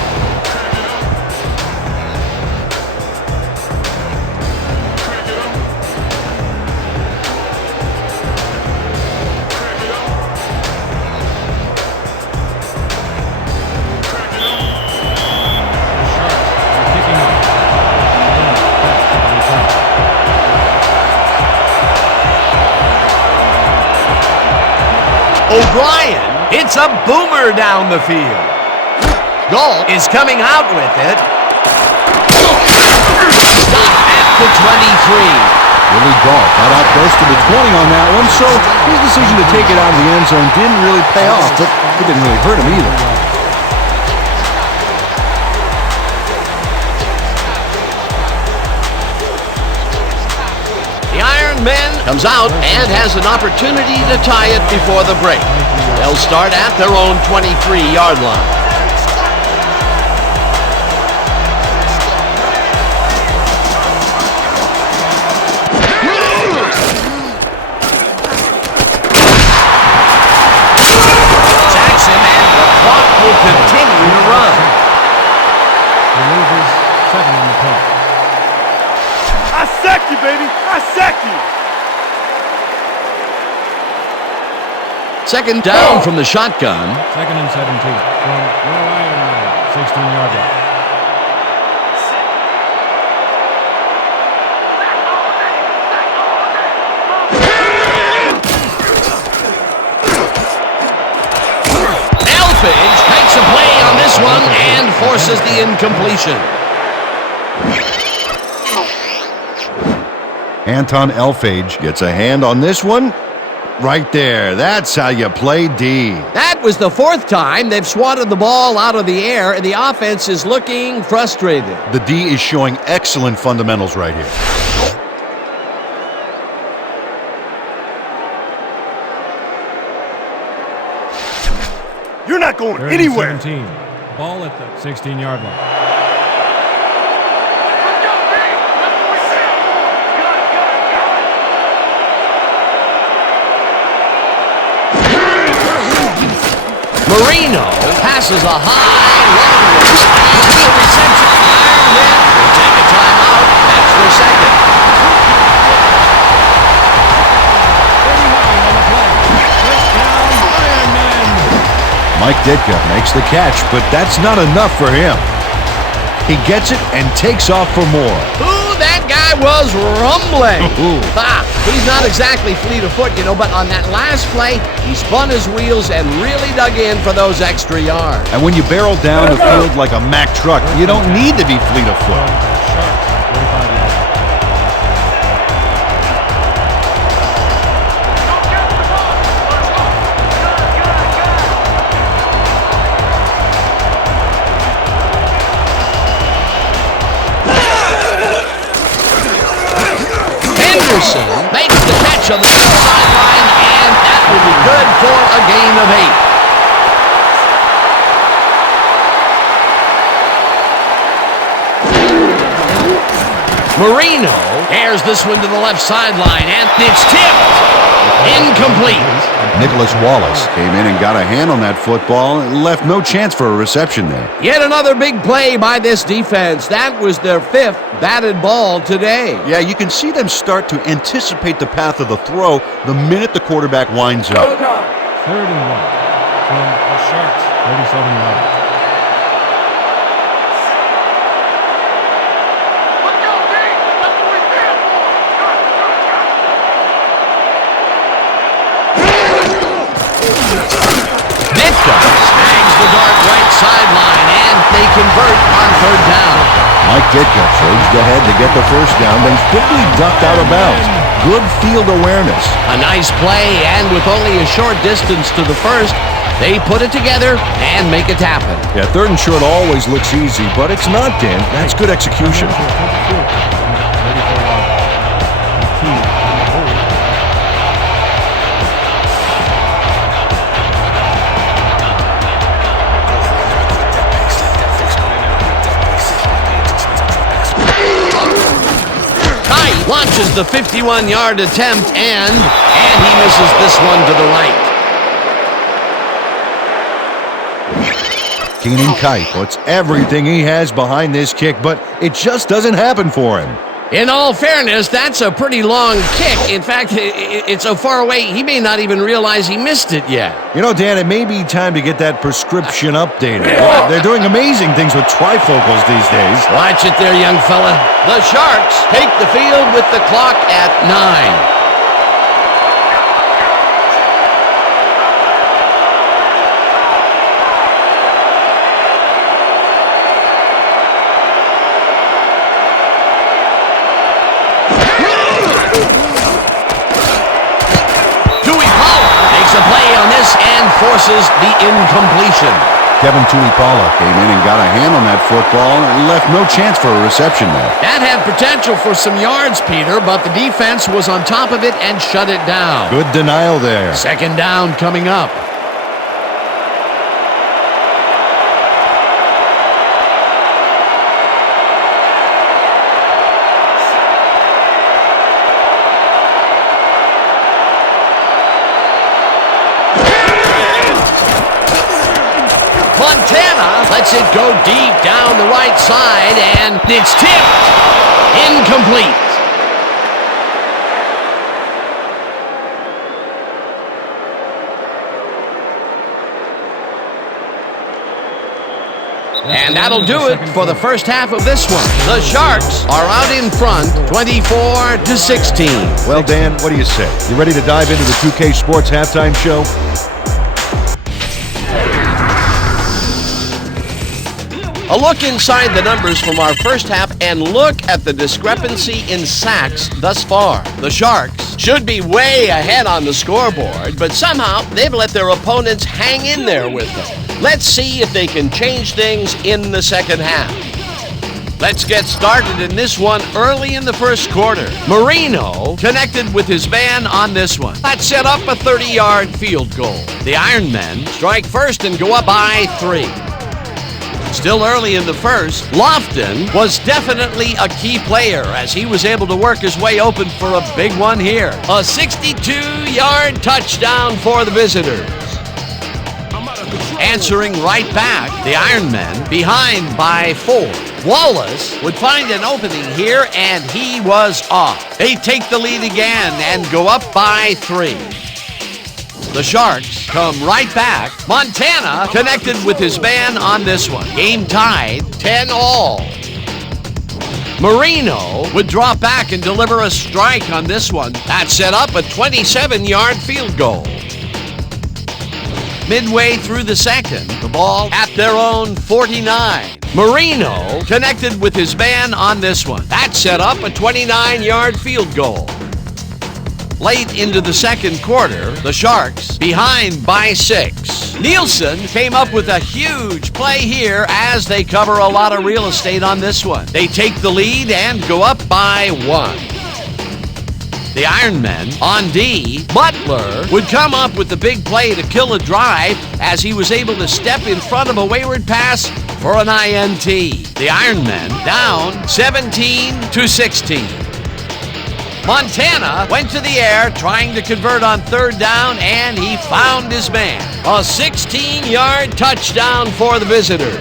O'Brien hits a boomer down the field. Galt is coming out with it. Stop at the 23. Willie Galt got out close to the 20 on that one, so his decision to take it out of the end zone didn't really pay off, but it didn't really hurt him either. The Iron Man comes out and has an opportunity to tie it before the break. They'll start at their own 23-yard line. Will continue to run. He loses 7 on the play. I sack you, baby! I sack you! Second down from the shotgun. 2nd and 17 from your Iron Man, 16-yard line. Makes a play on this one and forces the incompletion. Anton Elfage gets a hand on this one. Right there. That's how you play D. That was the 4th time they've swatted the ball out of the air, and the offense is looking frustrated. The D is showing excellent fundamentals right here. You're not going 3rd and anywhere! 17. Ball at the 16-yard line. Marino passes a high level. The reception. Iron Man will take a timeout. That's their second. 39 on the play. First down, Iron Man. Mike Ditka makes the catch, but that's not enough for him. He gets it and takes off for more. Ooh, that guy was rumbling. He's not exactly fleet of foot, but on that last play, he spun his wheels and really dug in for those extra yards. And when you barrel down the field like a Mack truck, you don't need to be fleet of foot. Makes the catch on the left sideline, and that will be good for a gain of 8. Marino airs this one to the left sideline, and it's tipped. Incomplete. Nicholas Wallace came in and got a hand on that football and left no chance for a reception there. Yet another big play by this defense. That was their 5th batted ball today. Yeah, you can see them start to anticipate the path of the throw the minute the quarterback winds up. 3rd and 1 from the Sharks, 37-yard. Snags the dart right sideline, and they convert on 3rd down. Mike Ditka surged ahead to get the first down, then quickly ducked out of bounds. Good field awareness. A nice play, and with only a short distance to the first, they put it together and make it happen. Yeah, 3rd and short always looks easy, but it's not, Dan. That's good execution. Launches the 51-yard attempt, and he misses this one to the right. Keenan Kite puts everything he has behind this kick, but it just doesn't happen for him. In all fairness, that's a pretty long kick. In fact, it's so far away, he may not even realize he missed it yet. Dan, it may be time to get that prescription updated. They're doing amazing things with trifocals these days. Watch it there, young fella. The Sharks take the field with the clock at 9. pass and forces the incompletion. Kevin Tuipala came in and got a hand on that football and left no chance for a reception there. That had potential for some yards, Peter, but the defense was on top of it and shut it down. Good denial there. Second down coming up. Montana lets it go deep down the right side, and it's tipped. Incomplete. And that'll do it for the first half of this one. The Sharks are out in front, 24-16. Well, Dan, what do you say? You ready to dive into the 2K Sports halftime show? A look inside the numbers from our first half, and look at the discrepancy in sacks thus far. The Sharks should be way ahead on the scoreboard, but somehow they've let their opponents hang in there with them. Let's see if they can change things in the second half. Let's get started in this one early in the first quarter. Marino connected with his man on this one. That set up a 30-yard field goal. The Ironmen strike first and go up by 3. Still early in the first, Lofton was definitely a key player as he was able to work his way open for a big one here. A 62-yard touchdown for the visitors. Answering right back, the Ironmen behind by 4. Wallace would find an opening here, and he was off. They take the lead again and go up by 3. The Sharks come right back. Montana connected with his man on this one. Game tied, 10-all. Marino would drop back and deliver a strike on this one. That set up a 27-yard field goal. Midway through the second, the ball at their own 49. Marino connected with his man on this one. That set up a 29-yard field goal. Late into the second quarter, the Sharks behind by 6. Nielsen came up with a huge play here as they cover a lot of real estate on this one. They take the lead and go up by 1. The Ironmen on D, Butler would come up with the big play to kill a drive as he was able to step in front of a wayward pass for an INT. The Ironmen down 17-16. Montana went to the air trying to convert on third down, and he found his man. A 16-yard touchdown for the visitors.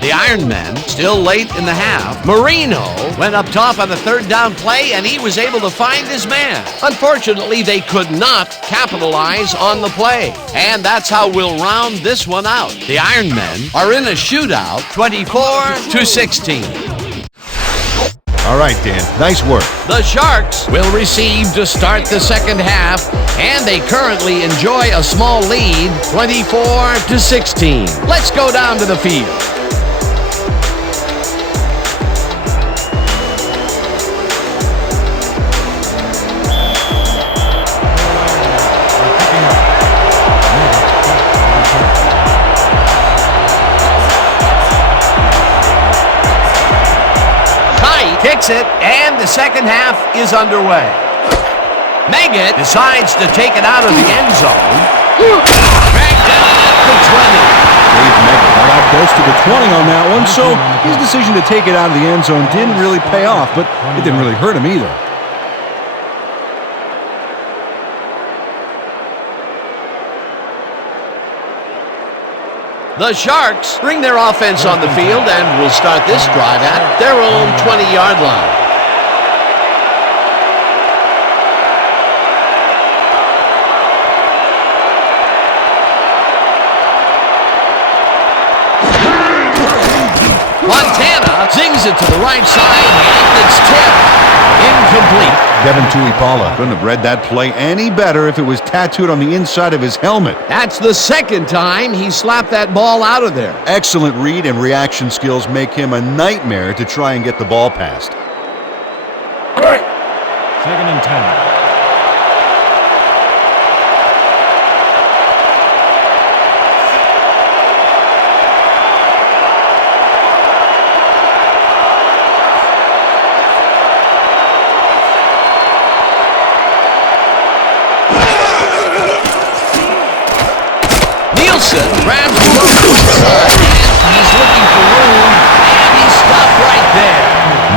The Ironmen still late in the half. Marino went up top on the third down play, and he was able to find his man. Unfortunately, they could not capitalize on the play. And that's how we'll round this one out. The Ironmen are in a shootout, 24-16. All right, Dan. Nice work. The Sharks will receive to start the second half, and they currently enjoy a small lead, 24-16. Let's go down to the field. Kicks it, and the second half is underway. Meggett decides to take it out of the end zone. Dragged down at the 20. Dave Meggett got out close to the 20 on that one, so his decision to take it out of the end zone didn't really pay off, but it didn't really hurt him either. The Sharks bring their offense on the field and will start this drive at their own 20-yard line. Montana zings it to the right side, and it's tipped. Incomplete. Kevin Tuipala couldn't have read that play any better if it was tattooed on the inside of his helmet. That's the second time he slapped that ball out of there. Excellent read and reaction skills make him a nightmare to try and get the ball past. Second and 10. Nielsen grabs the rope. He's looking for room, and he's stopped right there.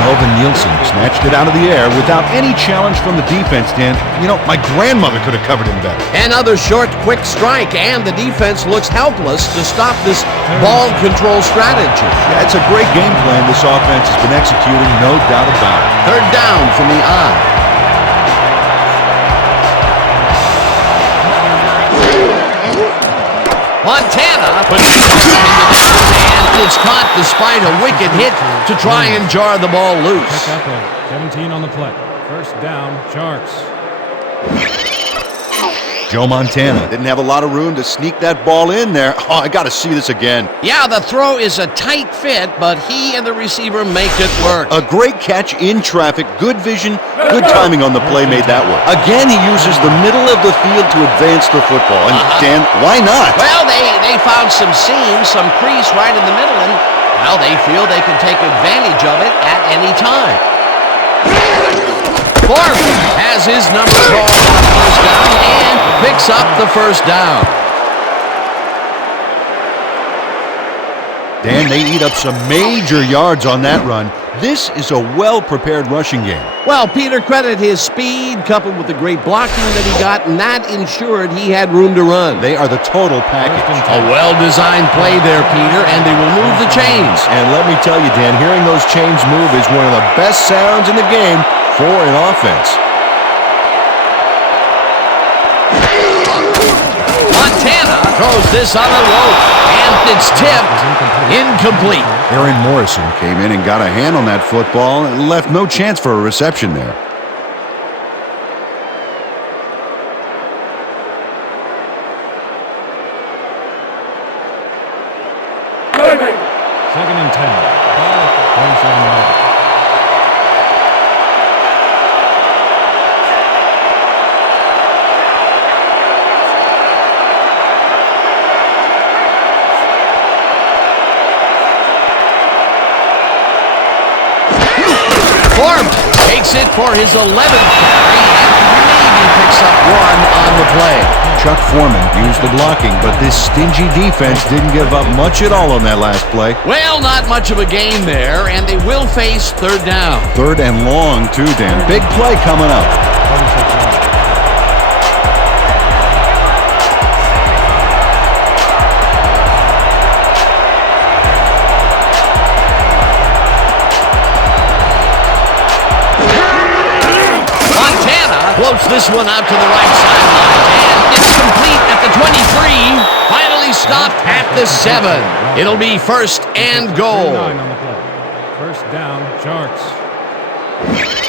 Melvin Nielsen snatched it out of the air without any challenge from the defense, Dan. You know, my grandmother could have covered him better. Another short, quick strike, and the defense looks helpless to stop this ball control strategy. Yeah, it's a great game plan this offense has been executing, no doubt about it. Third down from the I. Montana puts it into the and it's caught despite a wicked hit to try and jar the ball loose. Pick up a 17 on the play. First down, Sharks. Joe Montana didn't have a lot of room to sneak that ball in there. Oh, I got to see this again. Yeah, the throw is a tight fit, but he and the receiver make it work. A great catch in traffic, good vision, good timing on the play made that work. Again, he uses the middle of the field to advance the football. And Dan, why not? Well, they found some seams, some crease right in the middle, and, well, they feel they can take advantage of it at any time. Foreman has his number called on the first down and picks up the first down. Dan, they eat up some major yards on that run. This is a well-prepared rushing game. Well, Peter, credit his speed coupled with the great blocking that he got, and that ensured he had room to run. They are the total package. A well-designed play there, Peter, and they will move the chains. And let me tell you, Dan, hearing those chains move is one of the best sounds in the game for an offense. Montana throws this on the rope, and it's tipped incomplete. Aaron Morrison came in and got a hand on that football and left no chance for a reception there. Second and 10. Ball at the 27-yard. Foreman takes it for his 11th carry and maybe picks up one on the play. Chuck Foreman used the blocking, but this stingy defense didn't give up much at all on that last play. Well, not much of a game there, and they will face third down. Third and long, too, Dan. Big play coming up. 46 yards. Floats this one out to the right sideline, and it's complete at the 23. Finally stopped at the 7. It'll be first and goal. 39 on the play. First down, Sharks.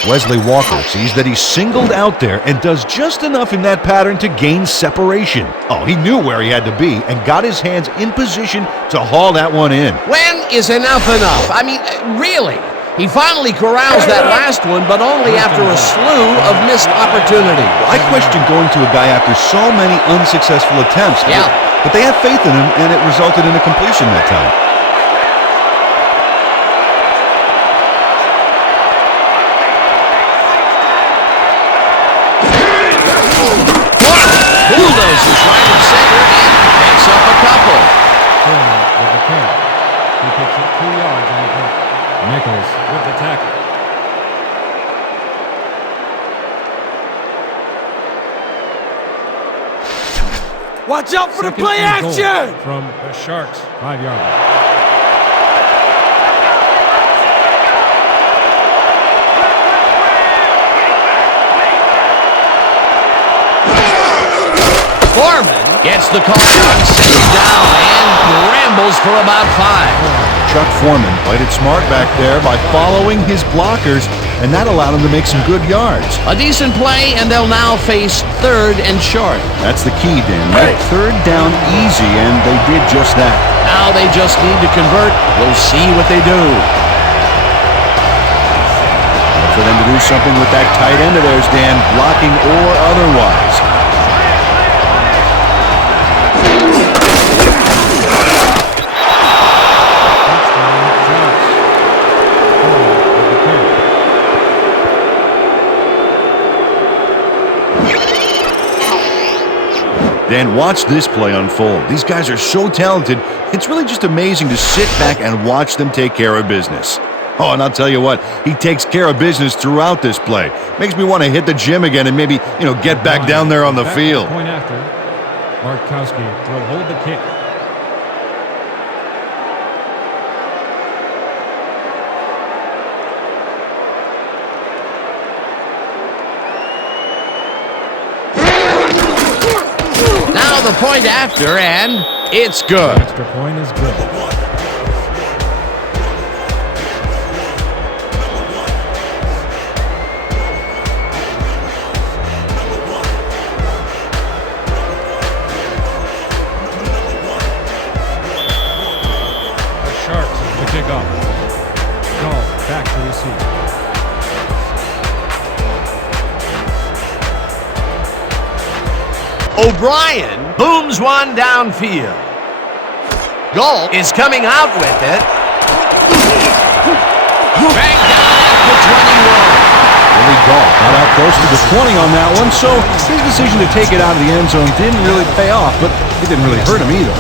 Wesley Walker sees that he's singled out there and does just enough in that pattern to gain separation. Oh, he knew where he had to be and got his hands in position to haul that one in. When is enough enough? I mean, really? He finally corrals that last one, but only after a slew of missed opportunities. I question going to a guy after so many unsuccessful attempts. Yeah. But they have faith in him, and it resulted in a completion that time. Bulldozes right in center and picks up a couple. Foreman with the carry. He picks up 2 yards on the play. Nichols with the tackle. Watch out for the Second play and goal action! from the Sharks, 5-yard line. Foreman gets the call on second down and rambles for about 5. Chuck Foreman played it smart back there by following his blockers, and that allowed him to make some good yards. A decent play, and they'll now face third and short. That's the key, Dan. Make third down easy, and they did just that. Now they just need to convert. We'll see what they do. And for them to do something with that tight end of theirs, Dan, blocking or otherwise. Dan, watch this play unfold. These guys are so talented, it's really just amazing to sit back and watch them take care of business. Oh, and I'll tell you what, he takes care of business throughout this play. Makes me want to hit the gym again and maybe, get back down there on the field. Point after, Bartkowski will hold the kick. Now the point after, and it's good. The extra point is good. The Sharks to kick off. Call back to receive. O'Brien booms one downfield. Galt is coming out with it. Back down at the 21. Billy Galt got out close to the 20 on that one, so his decision to take it out of the end zone didn't really pay off, but it didn't really hurt him either.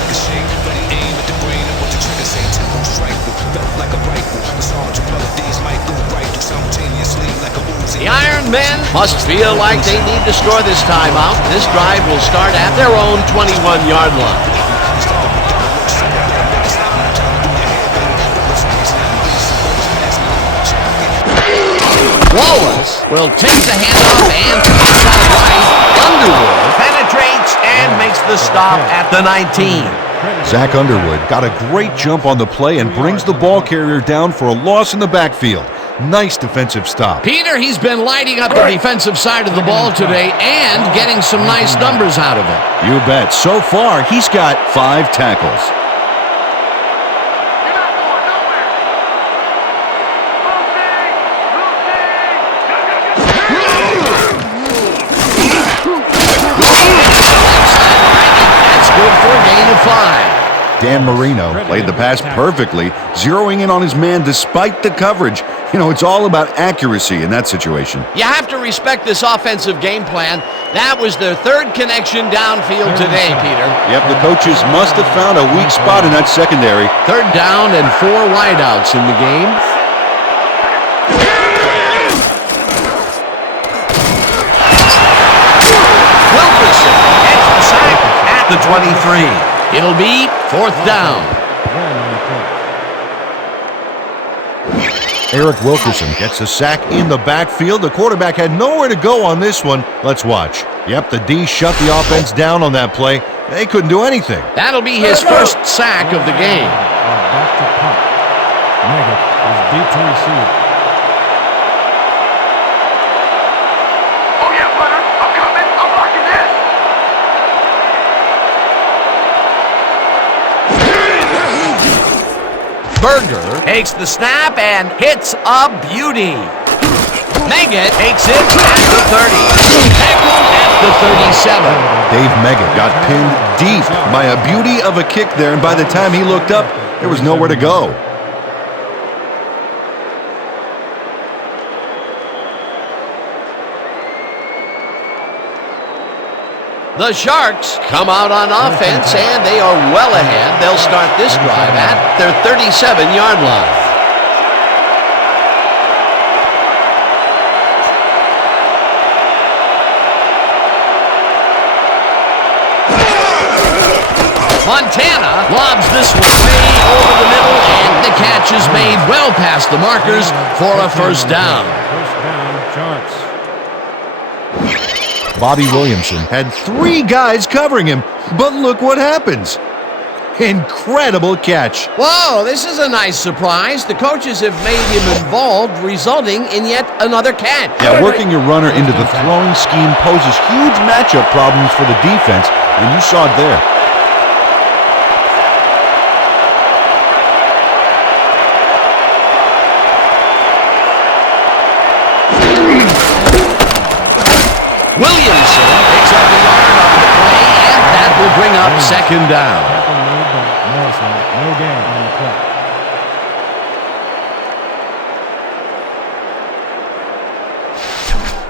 The Iron Men must feel like they need to score this timeout. This drive will start at their own 21-yard line. Wallace will take the handoff and pass out right. Underwood penetrates and makes the stop at the 19. Zach Underwood got a great jump on the play and brings the ball carrier down for a loss in the backfield. Nice defensive stop. Peter, he's been lighting up the defensive side of the ball today and getting some nice numbers out of it. You bet. So far, he's got 5 tackles. That's good for a gain of 5. Dan Marino played the pass perfectly, zeroing in on his man despite the coverage. It's all about accuracy in that situation. You have to respect this offensive game plan. That was their third connection downfield today, Peter. Yep, the coaches must have found a weak spot in that secondary. 3rd down and 4 wideouts in the game. Wilkerson gets the sack at the 23. It'll be 4th down. Eric Wilkerson gets a sack in the backfield. The quarterback had nowhere to go on this one. Let's watch. Yep, the D shut the offense down on that play. They couldn't do anything. That'll be his first sack of the game. Back to punt. Meggett is deep to receive. Oh yeah, Butter, I'm coming. I'm blocking this. Berger takes the snap and hits a beauty. Meggett takes it at the 30. Tackled at the 37. Dave Meggett got pinned deep by a beauty of a kick there, and by the time he looked up, there was nowhere to go. The Sharks come out on offense, and they are well ahead. They'll start this drive at their 37-yard line. Montana lobs this one way over the middle, and the catch is made well past the markers for a first down. First down, Sharks. Bobby Williamson had 3 guys covering him, but look what happens. Incredible catch. Whoa, this is a nice surprise. The coaches have made him involved, resulting in yet another catch. Yeah, working your runner into the throwing scheme poses huge matchup problems for the defense, and you saw it there. Williamson picks up the yard on the play, and that will bring up 2nd down. Tackle made by Morrison. No gain on the play.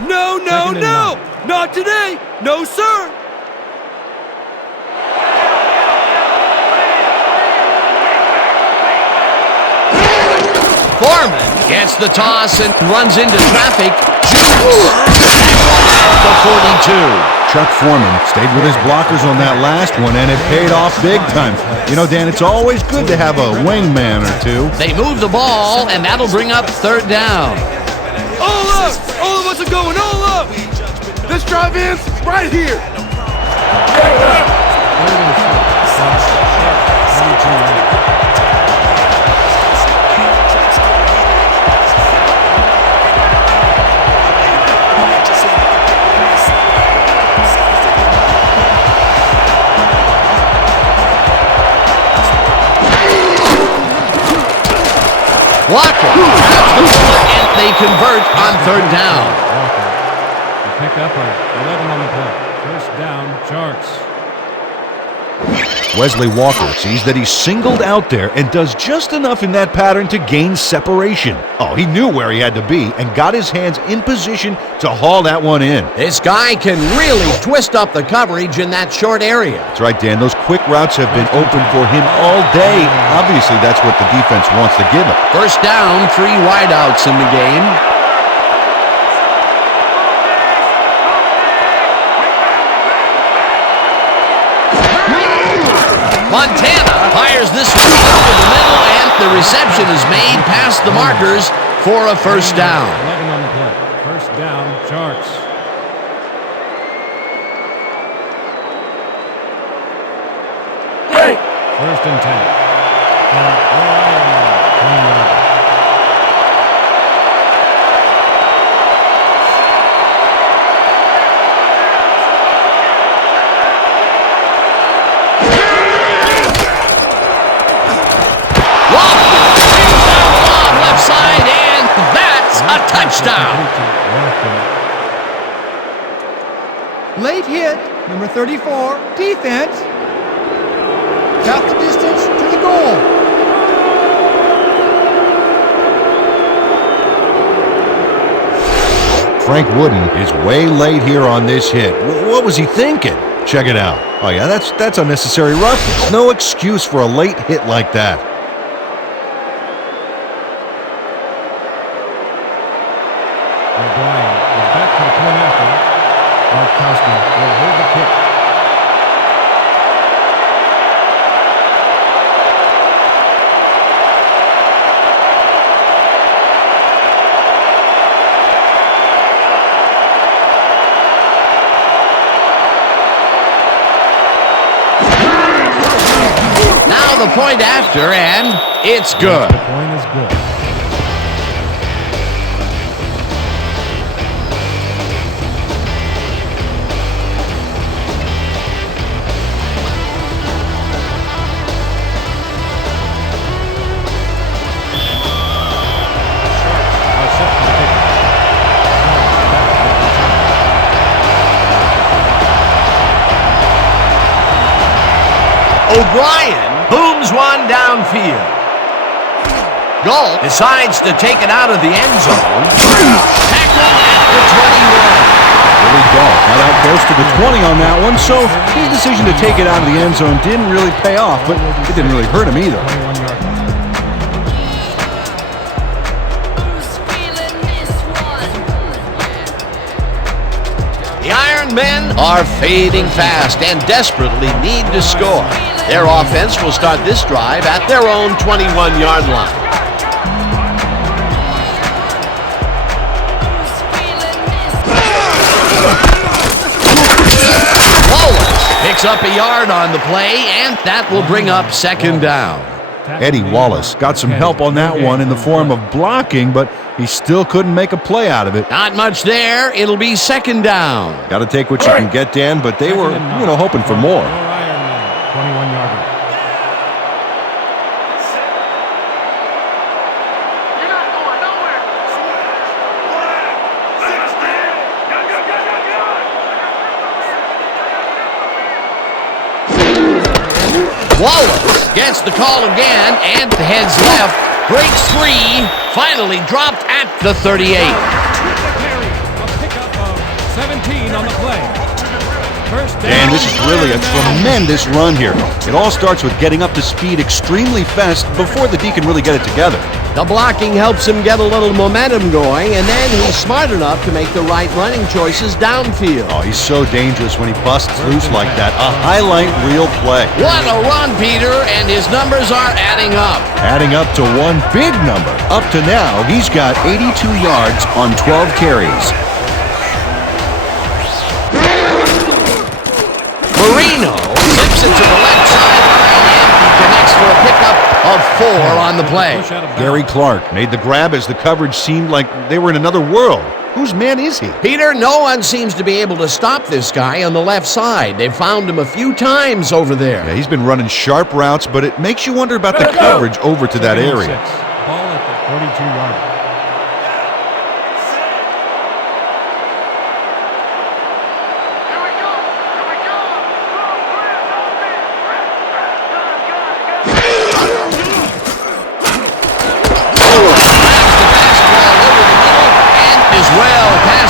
No, no, no! Not today! No, sir! Foreman gets the toss and runs into traffic. The 42. Chuck Foreman stayed with his blockers on that last one, and it paid off big time. You know, Dan, it's always good to have a wingman or two. They move the ball, and that'll bring up third down. All up! All of us are going all up! This drive ends right here! Walker grabs the ball, and they convert on third down. Walker. The pickup of 11 on the play. First down, Sharks. Wesley Walker sees that he's singled out there and does just enough in that pattern to gain separation. Oh, he knew where he had to be and got his hands in position to haul that one in. This guy can really twist up the coverage in that short area. That's right, Dan. Those quick routes have been open for him all day. Obviously, that's what the defense wants to give him. First down, 3 wideouts in the game. Montana fires this one over the middle, and the reception is made past the markers for a first down. 11 on the play. First down, Sharks. First and 10. From Ireland. A touchdown. Late hit, number 34, defense. Half the distance to the goal. Frank Wooden is way late here on this hit. What was he thinking? Check it out. Oh yeah, that's unnecessary roughness. No excuse for a late hit like that. O'Brien is back to the point after. Markowski will hold the kick. Now the point after, and it's good. The point is good. O'Brien booms one downfield. Galt decides to take it out of the end zone. Tackled at the 21. Billy Galt got out close to the 20 on that one, so his decision to take it out of the end zone didn't really pay off, but it didn't really hurt him either. 21-yard line. The Iron Men are fading fast and desperately need to score. Their offense will start this drive at their own 21-yard line. Wallace picks up a yard on the play, and that will bring up second down. Eddie Wallace got some help on that one in the form of blocking, but he still couldn't make a play out of it. Not much there. It'll be second down. Got to take what you can get, Dan, but they were, hoping for more. 21-yarder. Wallace gets the call again and heads left. Breaks free. Finally dropped at the 38. A pickup of 17 on the play. And this is really a tremendous run here. It all starts with getting up to speed extremely fast before the D can really get it together. The blocking helps him get a little momentum going, and then he's smart enough to make the right running choices downfield. Oh, he's so dangerous when he busts loose like that. A highlight reel play. What a run, Peter, and his numbers are adding up. Adding up to one big number. Up to now, he's got 82 yards on 12 carries. Marino flips it to the left sideline, and he connects for a pickup of 4 on the play. Gary Clark made the grab as the coverage seemed like they were in another world. Whose man is he? Peter, no one seems to be able to stop this guy on the left side. They've found him a few times over there. Yeah, he's been running sharp routes, but it makes you wonder about the coverage over to that area. Ball at the 42-yard line.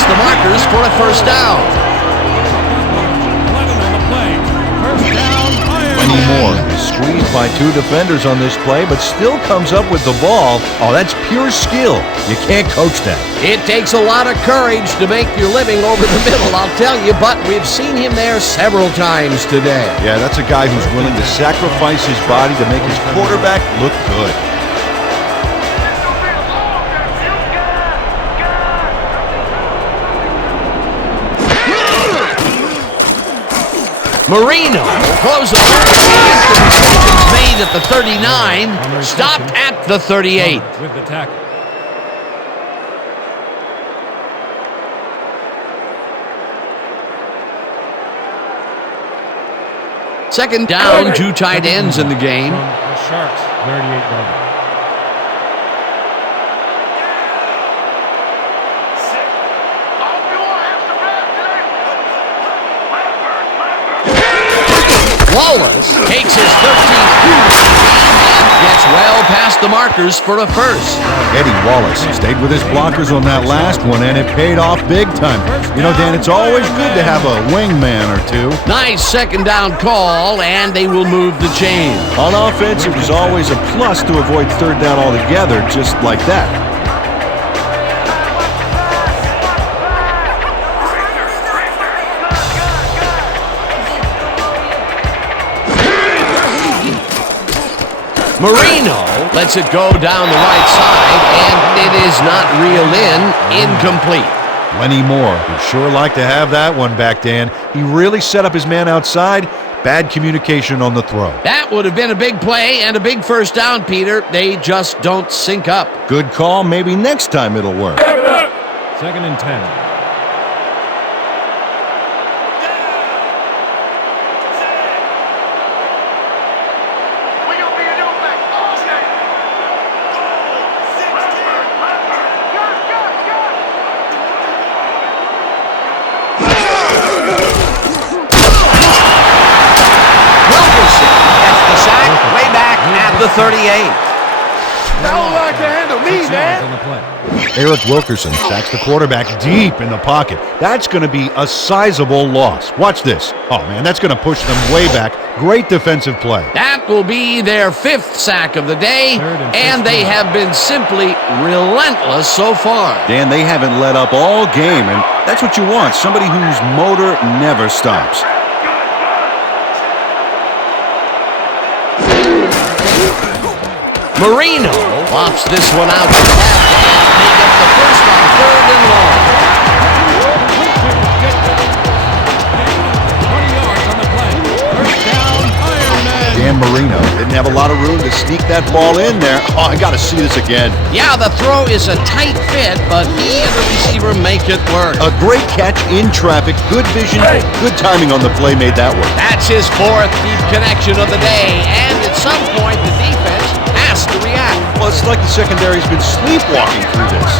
The markers for a first down. 11 on the play. First down, Lenny Moore is squeezed by 2 defenders on this play, but still comes up with the ball. Oh, that's pure skill. You can't coach that. It takes a lot of courage to make your living over the middle, I'll tell you, but we've seen him there several times today. Yeah, that's a guy who's willing to sacrifice his body to make his quarterback look good. Marino throws a interceptions made at the 39, stopped at the 38. With the tackle. Second down, 2 tight ends in the game. The Sharks, 38-yard line. Wallace takes his 13th and gets well past the markers for a first. Eddie Wallace stayed with his blockers on that last one, and it paid off big time. You know, Dan, it's always good to have a wingman or two. Nice second down call, and they will move the chain. On offense, it was always a plus to avoid third down altogether, just like that. Marino lets it go down the right side, and it is not reeled in, incomplete. Lenny Moore would sure like to have that one back, Dan. He really set up his man outside. Bad communication on the throw. That would have been a big play and a big first down, Peter. They just don't sync up. Good call. Maybe next time it'll work. 2nd and 10. The 38. That don't like to handle me, man. Eric Wilkerson sacks the quarterback deep in the pocket. That's going to be a sizable loss. Watch this. Oh, man, that's going to push them way back. Great defensive play. That will be their 5th sack of the day, and they have been simply relentless so far. Dan, they haven't let up all game, and that's what you want. Somebody whose motor never stops. Marino lofts this one out to the left, and they get the first on 3rd and long. 20 yards on the play. First down, Ironman. Dan Marino didn't have a lot of room to sneak that ball in there. Oh, I got to see this again. Yeah, the throw is a tight fit, but he and the receiver make it work. A great catch in traffic, good vision, good timing on the play made that work. That's his 4th deep connection of the day, and at some point the defense has to react. Well, it's like the secondary's been sleepwalking through this.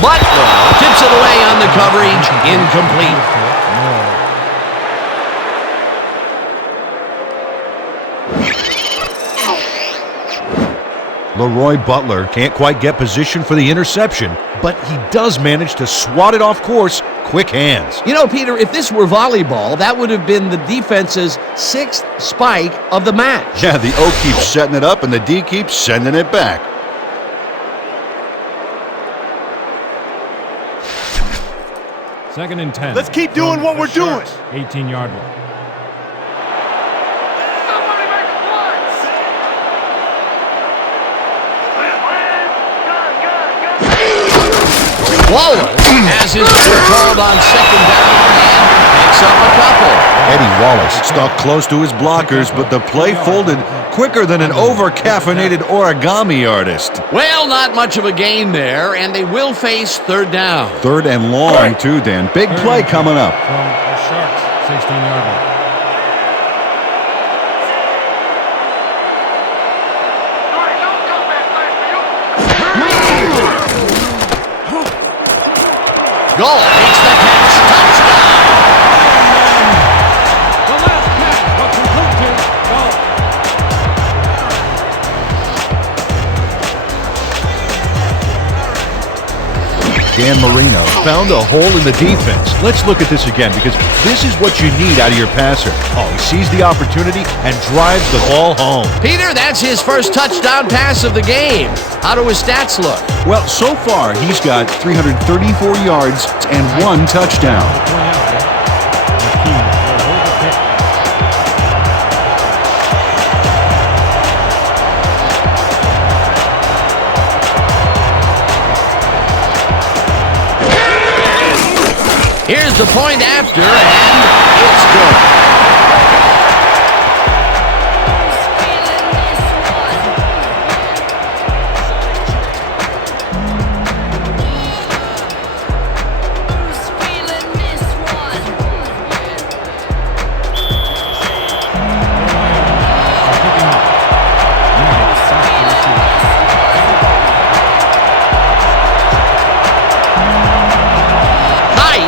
Butler tips it away on the coverage, incomplete. Leroy Butler can't quite get position for the interception, but he does manage to swat it off course. Quick hands. You know, Peter, if this were volleyball, that would have been the defense's 6th spike of the match. Yeah, the O keeps setting it up and the D keeps sending it back. Second and 10. Let's keep doing what we're doing. 18-yard line. Waller has his play called on second down and picks up a couple. Eddie Wallace stuck close to his blockers, but the play folded quicker than an over-caffeinated origami artist. Well, not much of a gain there, and they will face third down. Third and long, too, Dan. Big play coming up. From the Sharks, 16-yard line. Goal makes the catch. Touchdown. The last pass, but completed. Goal. Dan Marino found a hole in the defense. Let's look at this again because this is what you need out of your passer. Oh, he sees the opportunity and drives the ball home. Peter, that's his first touchdown pass of the game. How do his stats look? Well, so far, he's got 334 yards and 1 touchdown. Here's the point after, and it's good.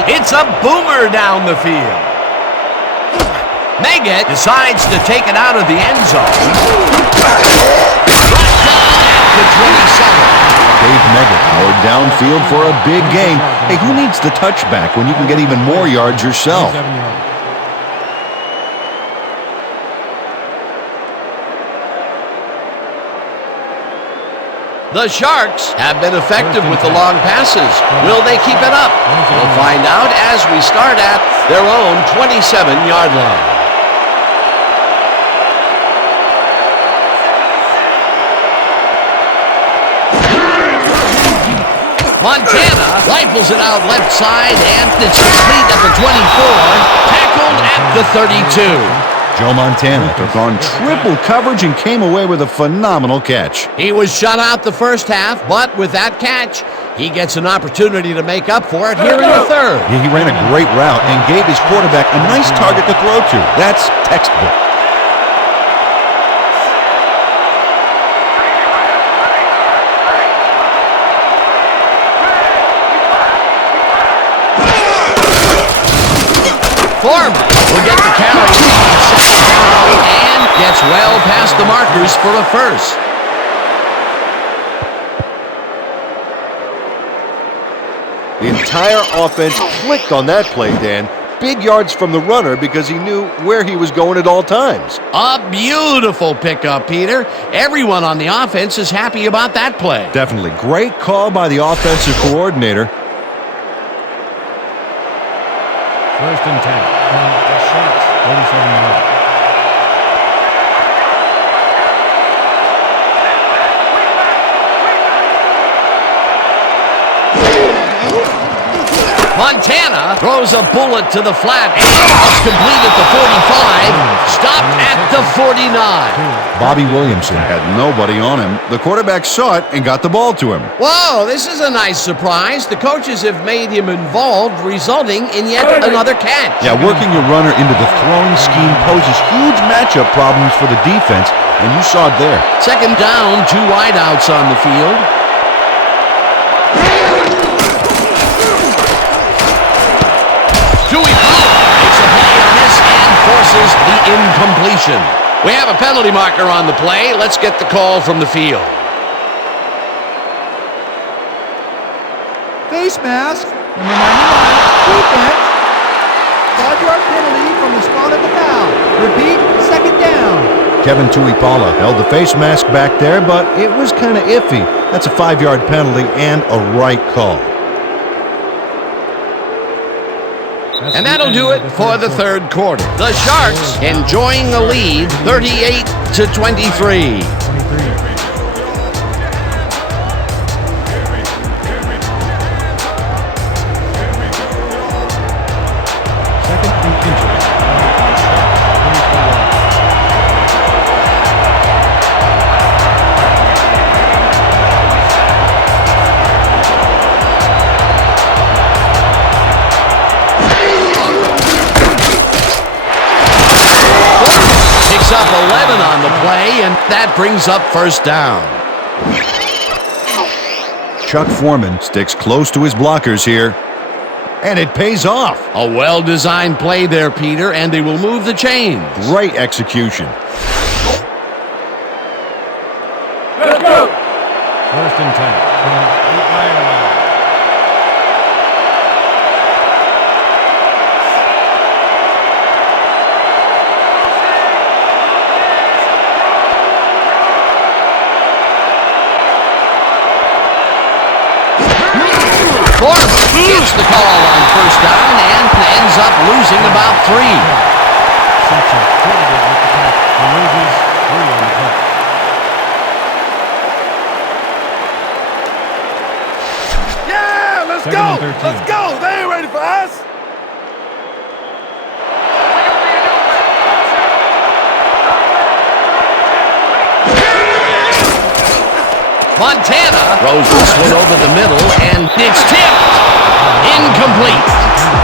It's a boomer down the field. Meggett decides to take it out of the end zone. Brought down at the 27. Dave Meggett powered downfield for a big gain. Hey, who needs the touchback when you can get even more yards yourself? 7 yards. The Sharks have been effective with the long passes. Will they keep it up? We'll find out as we start at their own 27-yard line. Montana rifles it out left side, and it's complete at the 24, tackled at the 32. Joe Montana took on triple coverage and came away with a phenomenal catch. He was shut out the first half, but with that catch, he gets an opportunity to make up for it here in the third. Yeah, he ran a great route and gave his quarterback a nice target to throw to. That's textbook. Foreman will get the carry and gets well past the markers for a first. The entire offense clicked on that play, Dan. Big yards from the runner because he knew where he was going at all times. A beautiful pickup, Peter. Everyone on the offense is happy about that play. Definitely. Great call by the offensive coordinator. First and 10 from the Sharks, 47 yards. Montana throws a bullet to the flat, and it's complete at the 45, stopped at the 49. Bobby Williamson had nobody on him. The quarterback saw it and got the ball to him. Whoa, this is a nice surprise. The coaches have made him involved, resulting in yet another catch. Yeah, working your runner into the throwing scheme poses huge matchup problems for the defense, and you saw it there. Second down, 2 wideouts on the field. Makes a play on this and forces the incompletion. We have a penalty marker on the play. Let's get the call from the field. face mask, number 99, defense. 5-yard penalty from the spot of the foul. Repeat, second down. Kevin Tuipala held the face mask back there, but it was kind of iffy. That's a 5-yard penalty and a right call. And that'll do it for the third quarter. The Sharks enjoying a lead, 38-23. Up 11 on the play, and that brings up first down. Chuck Foreman sticks close to his blockers here, and it pays off. A well-designed play there, Peter, and they will move the chains. Great execution. Let's go! First and 10 from the Iron line. Foreman gets the call on first down and ends up losing about 3. Section credited with the tackle. He loses 3 on the play. Yeah, let's Second go. and 13. Let's go. They ain't ready for us. Montana throws this one over the middle, and it's tipped. Incomplete.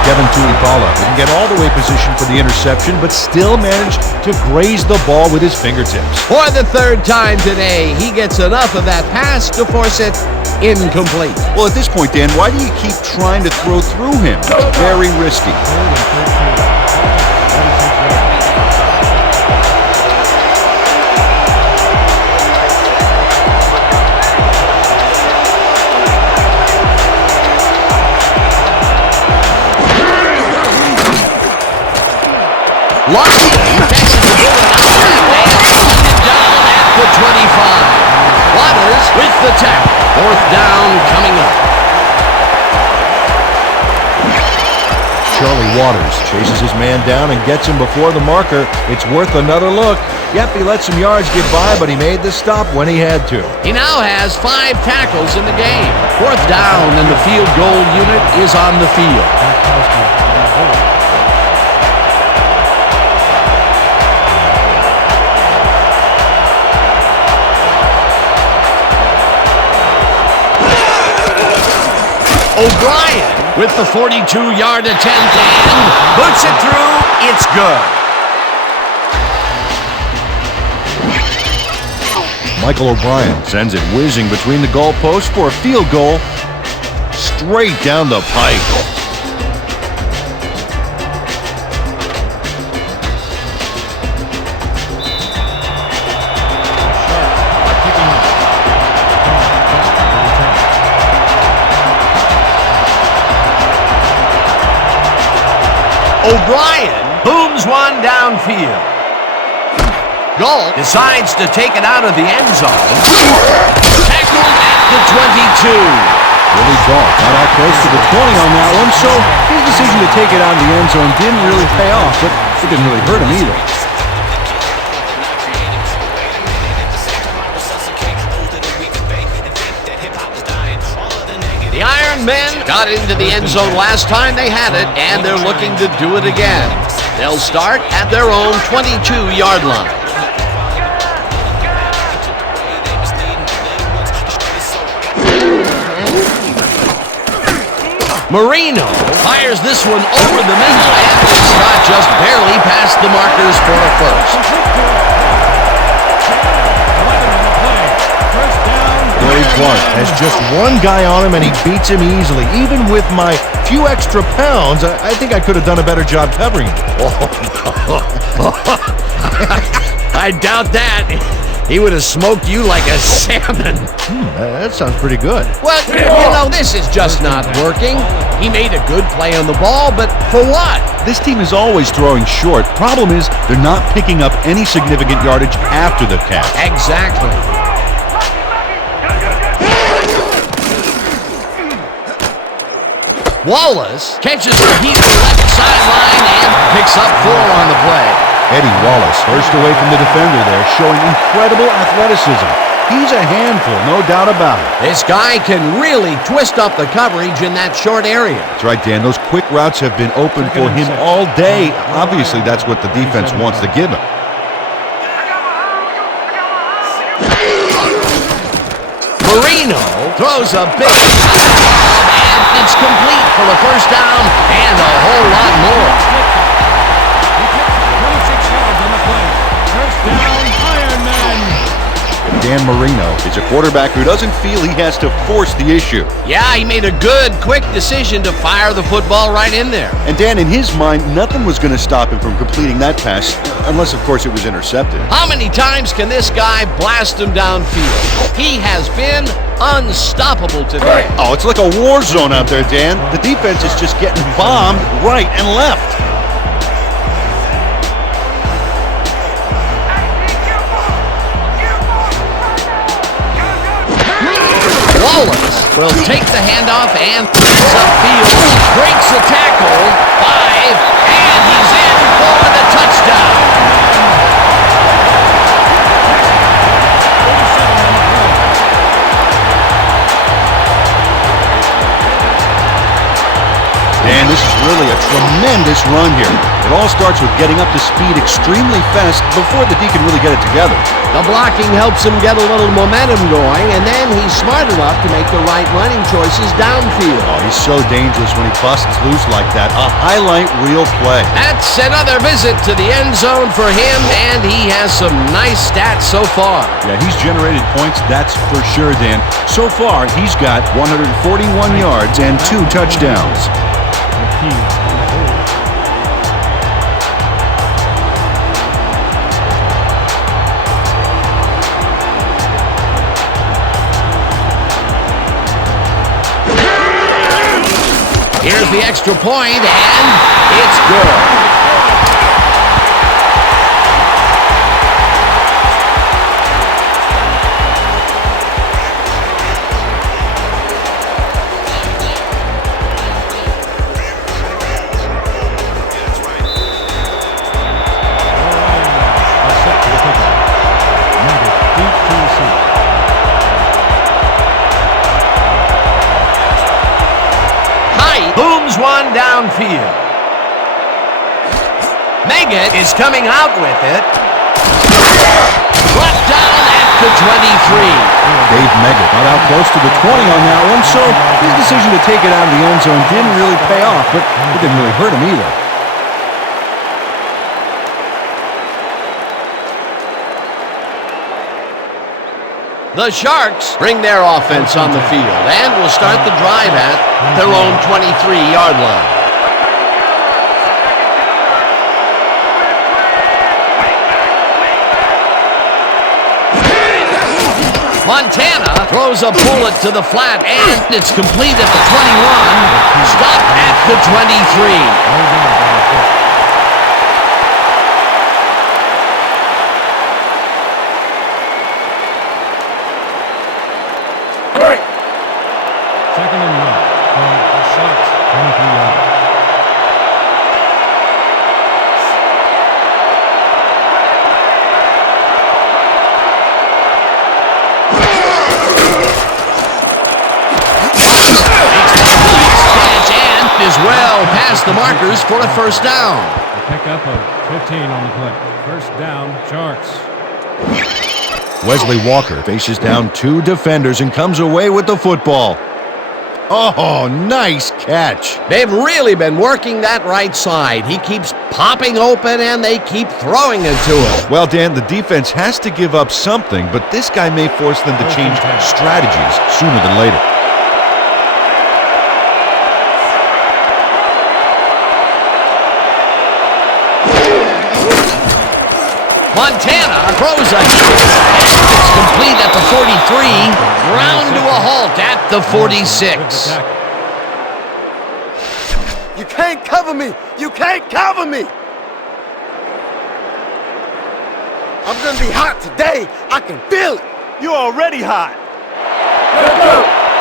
Kevin Tuipala didn't get all the way positioned for the interception, but still managed to graze the ball with his fingertips. For the third time today, he gets enough of that pass to force it incomplete. Well, at this point, Dan, why do you keep trying to throw through him? It's very risky. Third and 13. 46 yards. Lyon catches the ball and puts it down at the 25. Waters with the tackle. Fourth down coming up. Charlie Waters chases his man down and gets him before the marker. It's worth another look. Yep, he let some yards get by, but he made the stop when he had to. He now has 5 tackles in the game. Fourth down, and the field goal unit is on the field. O'Brien with the 42-yard attempt and puts it through. It's good. Michael O'Brien sends it whizzing between the goalposts for a field goal straight down the pike. O'Brien booms one downfield. Galt decides to take it out of the end zone. Tackled at the 22. Willie Galt got out close to the 20 on that one, so his decision to take it out of the end zone didn't really pay off, but it didn't really hurt him either. The Iron Men got into the end zone last time they had it, and they're looking to do it again. They'll start at their own 22-yard line. Marino fires this one over the middle, and the shot just barely past the markers for a first. Larry Clark has just one guy on him, and he beats him easily. Even with my few extra pounds, I think I could have done a better job covering him. I doubt that. he would have smoked you like a salmon. That sounds pretty good. Well, this is just not working. He made a good play on the ball, but for what? This team is always throwing short. Problem is, they're not picking up any significant yardage after the catch. Exactly. Wallace catches the heat to the left sideline and picks up 4 on the play. Eddie Wallace, first away from the defender there, showing incredible athleticism. He's a handful, no doubt about it. This guy can really twist up the coverage in that short area. That's right, Dan. Those quick routes have been open for him all day. Obviously, that's what the defense wants to give him. Marino throws a big and it's complete for the first down and a whole lot more. He takes 26 yards on the play. First down, Ironman. Dan Marino is a quarterback who doesn't feel he has to force the issue. Yeah, he made a good, quick decision to fire the football right in there. And Dan, in his mind, nothing was going to stop him from completing that pass, unless, of course, it was intercepted. How many times can this guy blast him downfield? He has been unstoppable today. Oh, it's like a war zone out there, Dan. The defense is just getting bombed right and left. Wallace will take the handoff and gets upfield, breaks the tackle, 5, and he's in for the touchdown. And this is really a tremendous run here. It all starts with getting up to speed extremely fast before the D can really get it together. The blocking helps him get a little momentum going, and then he's smart enough to make the right running choices downfield. Oh, he's so dangerous when he busts loose like that. A highlight reel play. That's another visit to the end zone for him, and he has some nice stats so far. Yeah, he's generated points, that's for sure, Dan. So far, he's got 141 yards and 2 touchdowns. Here's the extra point, and it's good. Booms one downfield. Meggett is coming out with it. Brought down at the 23. Dave Meggett got out close to the 20 on that one, so his decision to take it out of the end zone didn't really pay off, but it didn't really hurt him either. The Sharks bring their offense on the field and will start the drive at their own 23-yard line. Montana throws a bullet to the flat, and it's complete at the 21. Stopped at the 23. Second and 1 from the Sharks, 23 yards. Catch and is well past the markers for a first down. A pickup of 15 on the play. First down, Sharks. Wesley Walker faces down 2 defenders and comes away with the football. Oh, nice catch. They've really been working that right side. He keeps popping open, and they keep throwing it to him. Well, Dan, the defense has to give up something, but this guy may force them to change strategies sooner than later. Montana throws a heel, and it's complete at the 43. Ground to a halt at the 46. You can't cover me! You can't cover me! I'm gonna be hot today. I can feel it. You're already hot.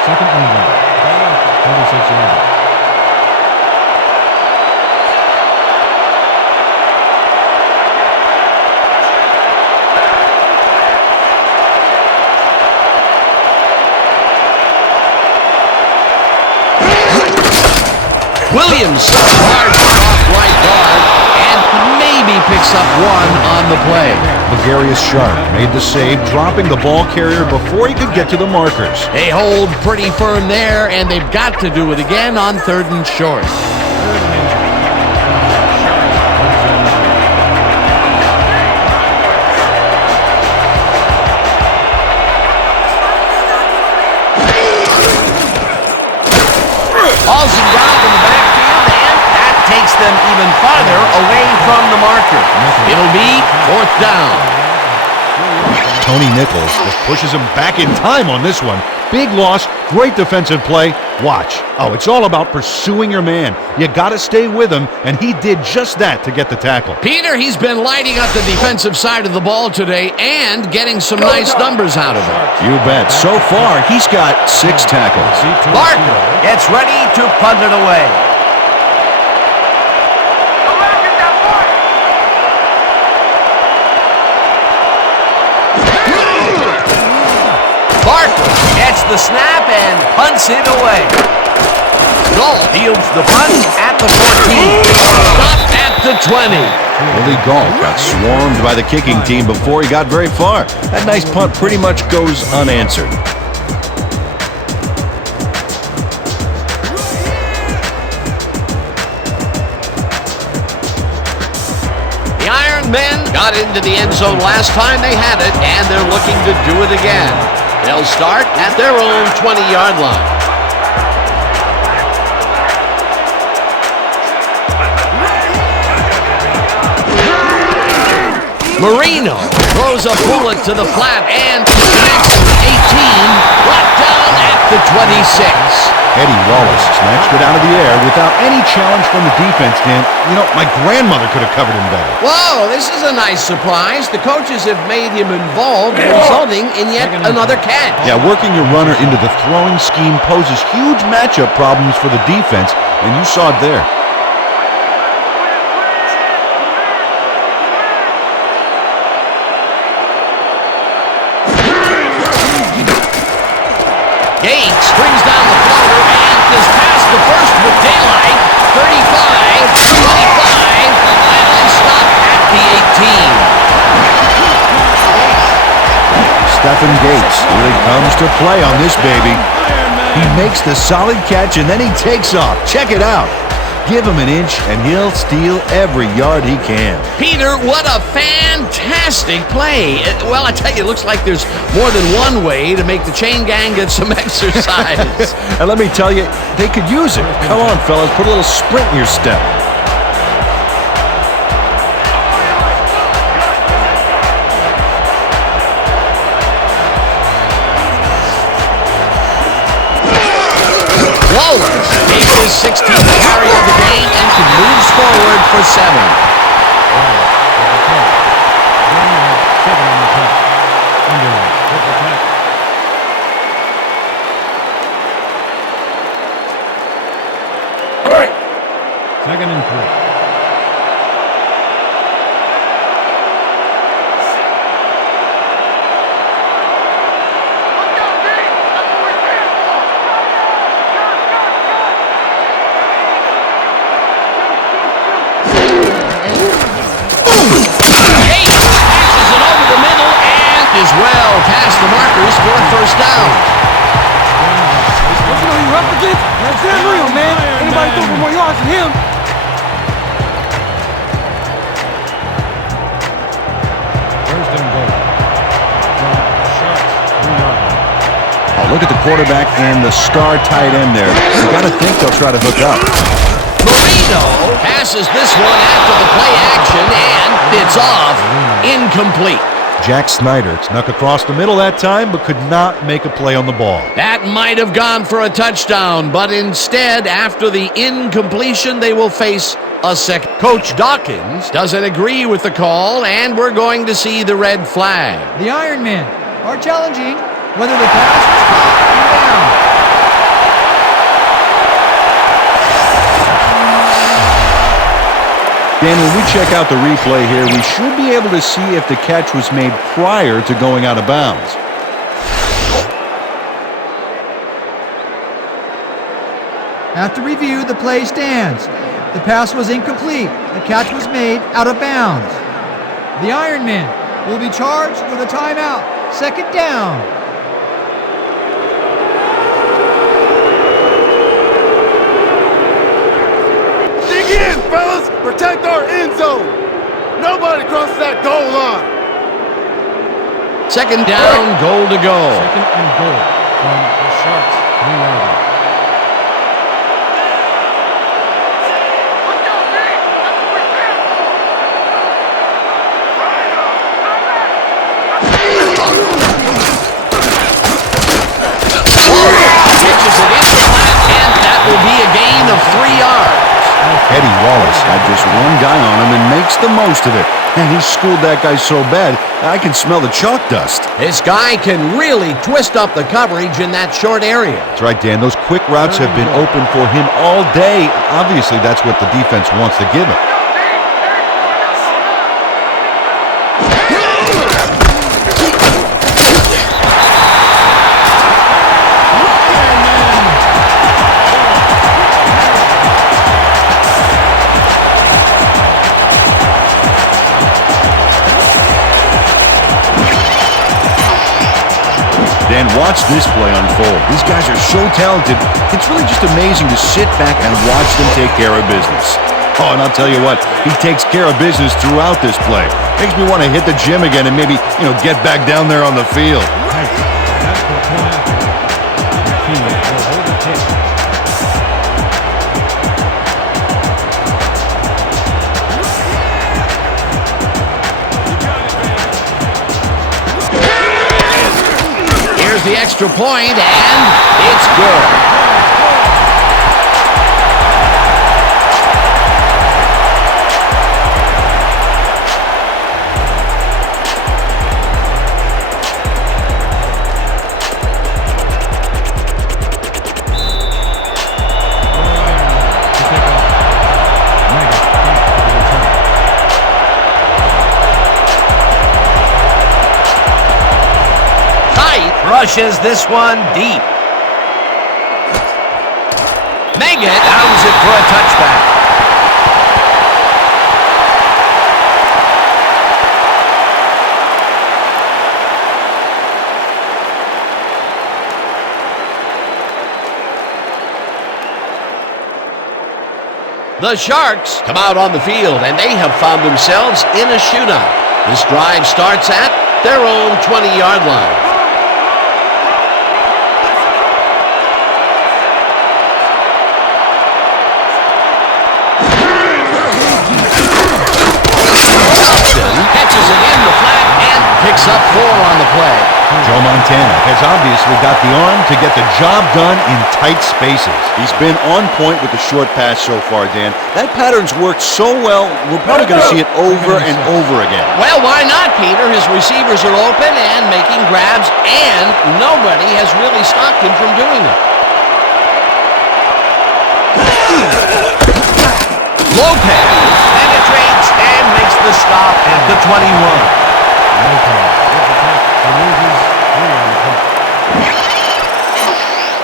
Second and 1. 36 yards. Williams hard off right guard and maybe picks up one on the play. Ligarius Sharp made the save, dropping the ball carrier before he could get to the markers. They hold pretty firm there, and they've got to do it again on 3rd and short. Balls and ground in the backfield, and that takes them even farther away from the marker. It'll be 4th down. Tony Nichols just pushes him back in time on this one. Big loss, great defensive play. Watch. Oh, it's all about pursuing your man. You got to stay with him, and he did just that to get the tackle. Peter, he's been lighting up the defensive side of the ball today and getting some nice numbers out of it. You bet. So far, he's got 6 tackles. Barker gets ready to punt it away. Barker gets the snap and punts it away. Galt fields the punt at the 14. Stopped at the 20. Willie Galt got swarmed by the kicking team before he got very far. That nice punt pretty much goes unanswered. The Iron Men got into the end zone last time they had it, and they're looking to do it again. They'll start at their own 20-yard line. Marino throws a bullet to the flat and connects to the 18, brought down at the 26. Eddie Wallace snatched it out of the air without any challenge from the defense, Dan. You know, my grandmother could have covered him better. Whoa, this is a nice surprise. The coaches have made him involved, resulting in yet another catch. Yeah, working your runner into the throwing scheme poses huge matchup problems for the defense, and you saw it there. Gates brings down the floater and is past the first with daylight. 35, 25, finally stopped at the 18. Stephen Gates really comes to play on this baby. He makes the solid catch and then he takes off. Check it out. Give him an inch and he'll steal every yard he can. Peter, what a fantastic play. Well, I tell you, it looks like there's more than one way to make the chain gang get some exercise. And let me tell you, they could use it. Come on, fellas, put a little sprint in your step. Waller takes his 16th carry of the game and moves forward for 7. Second and 3. Is well past the markers for a first down. What you know you're up against? That's unreal, man. Anybody throw for more yards than him? First and goal. Sharp 3-yard line. Oh, look at the quarterback and the star tight end there. You got to think they'll try to hook up. Marino Fernando passes this one after the play action, and it's off. Incomplete. Jack Snyder snuck across the middle that time, but could not make a play on the ball. That might have gone for a touchdown, but instead, after the incompletion, they will face a second. Coach Dawkins doesn't agree with the call, and we're going to see the red flag. The Ironmen are challenging whether the pass was caught or down. Dan, when we check out the replay here, we should be able to see if the catch was made prior to going out of bounds. After review, the play stands. The pass was incomplete. The catch was made out of bounds. The Ironmen will be charged with a timeout. Second down. Dig in, fellas! Protect our end zone! Nobody crosses that goal line! Second down, goal to go. Second and goal from the Sharks' 3-yarder. Pitches it in the flat, and that will be a gain of 3 yards. Eddie Wallace had just one guy on him and makes the most of it. And he schooled that guy so bad, I can smell the chalk dust. This guy can really twist up the coverage in that short area. That's right, Dan. Those quick routes have been open for him all day. Obviously, that's what the defense wants to give him. Dan, watch this play unfold. These guys are so talented, it's really just amazing to sit back and watch them take care of business. Oh, and I'll tell you what, he takes care of business throughout this play. Makes me want to hit the gym again and maybe, get back down there on the field. That's the point after. The key will hold the kick. Here's the extra point, and it's good. Rushes this one deep. Meggett downs it for a touchback. The Sharks come out on the field, and they have found themselves in a shootout. This drive starts at their own 20-yard line. Catches it in the flat and picks up 4 on the play. Joe Montana has obviously got the arm to get the job done in tight spaces. He's been on point with the short pass so far, Dan. That pattern's worked so well, we're probably going to see it over and over again. Well, why not, Peter? His receivers are open and making grabs, and nobody has really stopped him from doing it. Lopez penetrates and makes the stop at the 21.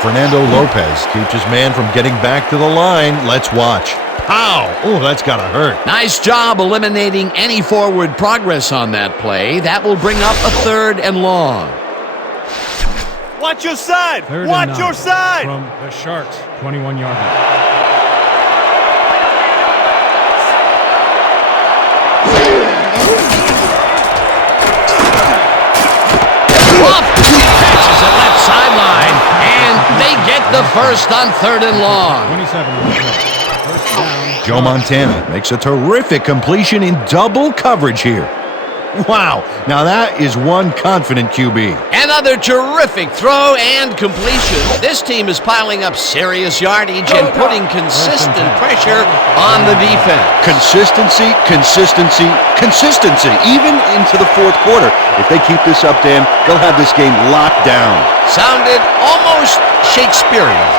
Fernando Lopez keeps his man from getting back to the line. Let's watch. Pow! Oh, that's gotta hurt. Nice job eliminating any forward progress on that play. That will bring up a 3rd and long. Watch your side! Third Watch and your 9 side! From the Sharks' 21-yard line. Catches it left sideline, and they get the first on 3rd and long. 27 on the play. First down, Joe Montana makes a terrific completion in double coverage here. Wow, now that is one confident QB. Another terrific throw and completion. This team is piling up serious yardage and putting consistent pressure on the defense. Consistency, consistency, consistency, even into the fourth quarter. If they keep this up, Dan, they'll have this game locked down. Sounded almost Shakespearean.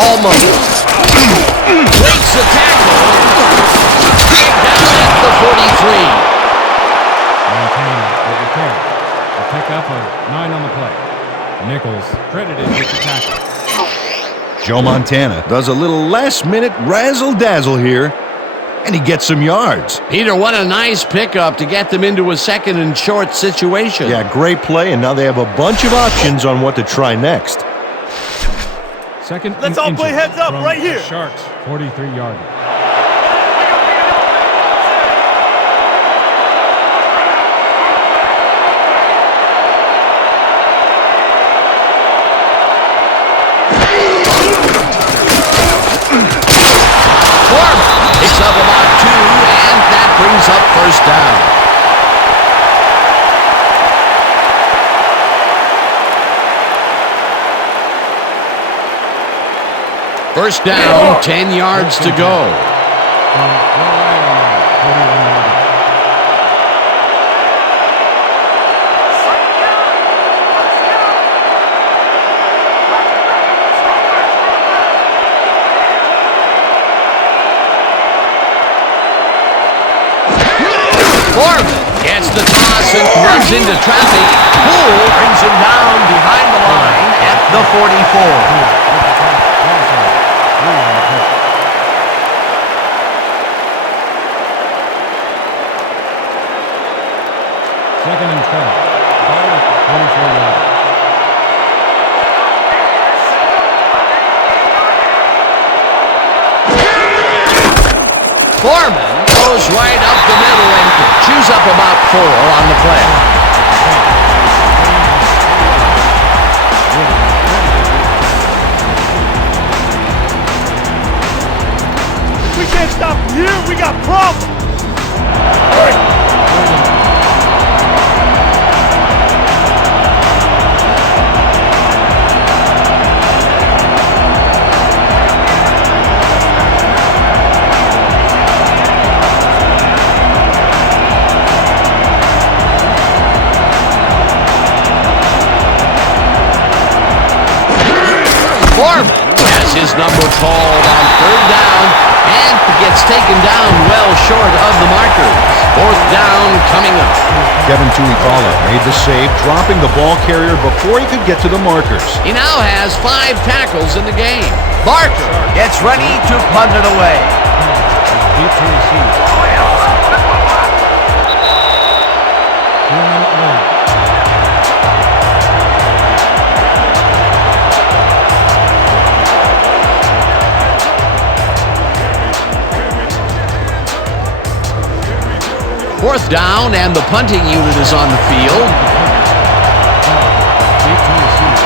Almost. Breaks the tackle. Down at the 43. Montana with the carry. A pickup of 9 on the play. Nichols credited with the tackle. Joe Montana does a little last-minute razzle-dazzle here, and he gets some yards. Peter, what a nice pickup to get them into a second and short situation. Yeah, great play, and now they have a bunch of options on what to try next. Second Let's all play heads up right here. Sharks, 43-yard. Picks up about 2, and that brings up first down. First down, 10 yards to go. Gets the toss and runs into traffic. Poole brings him down behind the line at the 44. Second and 12. Ball at the 44-yard. Foreman goes right up the middle and chews up about 4 on the play. We can't stop from here. We got problems. Foreman has his number called on third down and gets taken down well short of the markers. Fourth down coming up. Kevin Tuipala made the save, dropping the ball carrier before he could get to the markers. He now has 5 tackles in the game. Barker gets ready to punt it away. Deep to receive. 4-minute warning. Fourth down, and the punting unit is on the field. Deep to receive.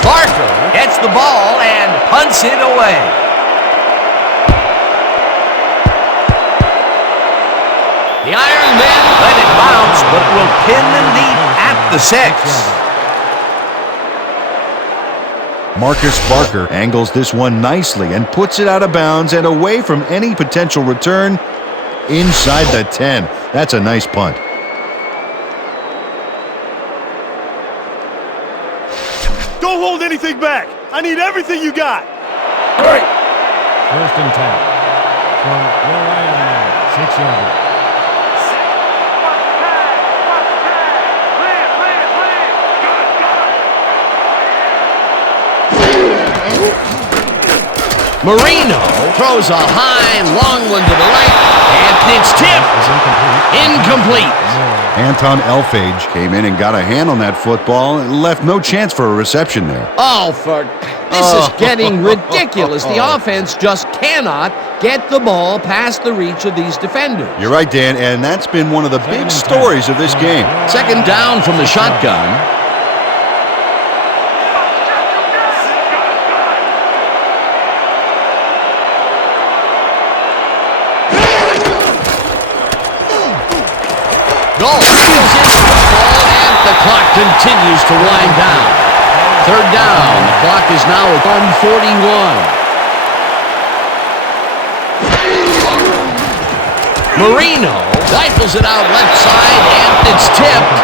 Barker gets the ball and punts it away. The Iron Men let it bounce, but will pin them deep at the 6. Marcus Barker angles this one nicely and puts it out of bounds and away from any potential return inside the 10. That's a nice punt. Don't hold anything back. I need everything you got. First and 10. From your Iron Man, 6-yard. Marino throws a high, long one to the right, and it's tipped. Incomplete. Anton Elfage came in and got a hand on that football and left no chance for a reception there. Oh, this is getting ridiculous. The offense just cannot get the ball past the reach of these defenders. You're right, Dan, and that's been one of the big stories of this game. Second down from the shotgun. Goal steals in the football, and the clock continues to wind down. Third down. The clock is now at 1:41. Marino rifles it out left side, and it's tipped.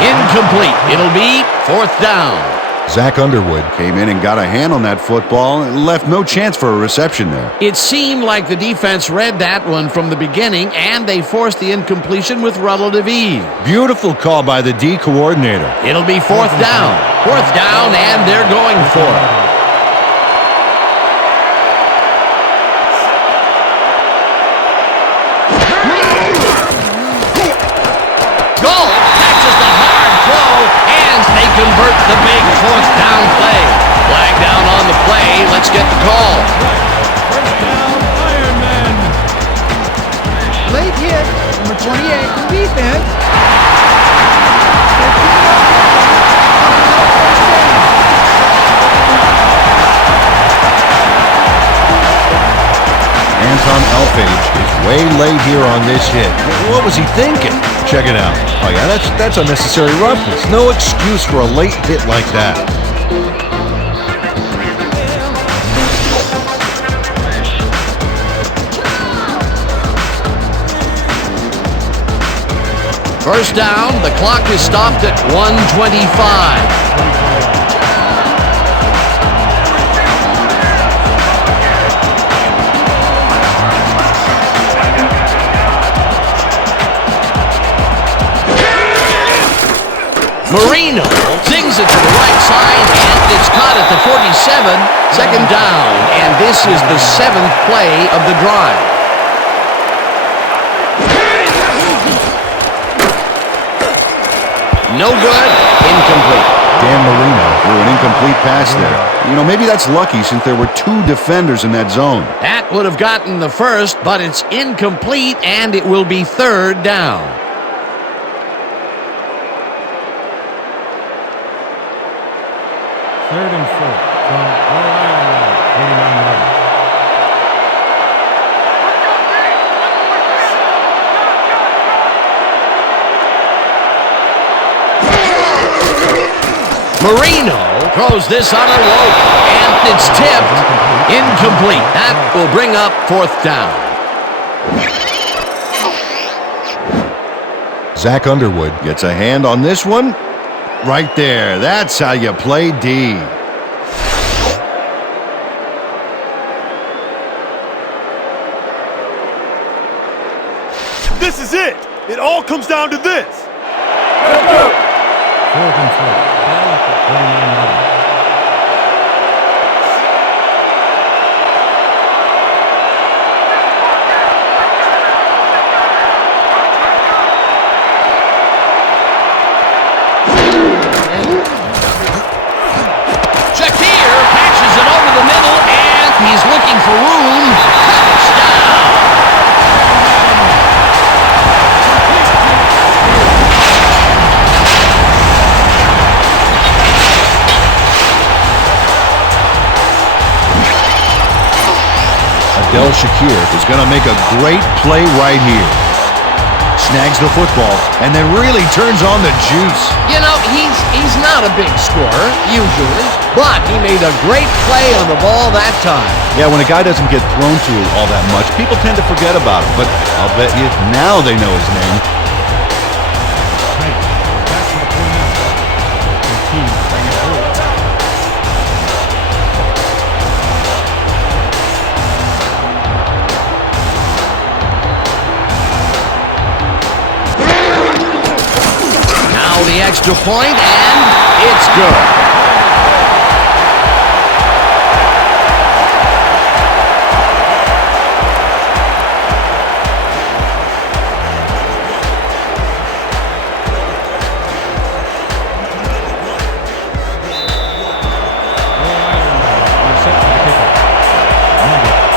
Incomplete. It'll be fourth down. Zach Underwood came in and got a hand on that football and left no chance for a reception there. It seemed like the defense read that one from the beginning, and they forced the incompletion with relative ease. Beautiful call by the D coordinator. It'll be fourth down. Fourth down, and they're going for it. Goal catches the hard throw, and they convert the big fourth down play. Flag down on the play. Let's get the call. First down, Ironman. Late hit, number 28, defense. Anton Alphage is way late here on this hit. What was he thinking? Check it out. Oh yeah, that's unnecessary roughness. No excuse for a late hit like that. First down, the clock is stopped at 1:25. Marino zings it to the right side, and it's caught at the 47. Second down, and this is the 7th play of the drive. No good. Incomplete. Dan Marino threw an incomplete pass there. You know, maybe that's lucky since there were 2 defenders in that zone. That would have gotten the first, but it's incomplete, and it will be third down. Third and 4 from Rhode Island, 49-11. Marino throws this on a rope, and it's tipped. Incomplete. That will bring up fourth down. Zach Underwood gets a hand on this one. Right there. That's how you play D. This is it. It all comes down to this. Fourth and 4. Ball at the 49-11. He's looking for room. Touchdown! Adel Shakir is going to make a great play right here. Snags the football and then really turns on the juice. You know, he's not a big scorer, usually, but he made a great play on the ball that time. Yeah, when a guy doesn't get thrown to all that much, people tend to forget about him, but I'll bet you now they know his name. Hey, back to the point out. The key, bring it forward. The extra point, and it's good.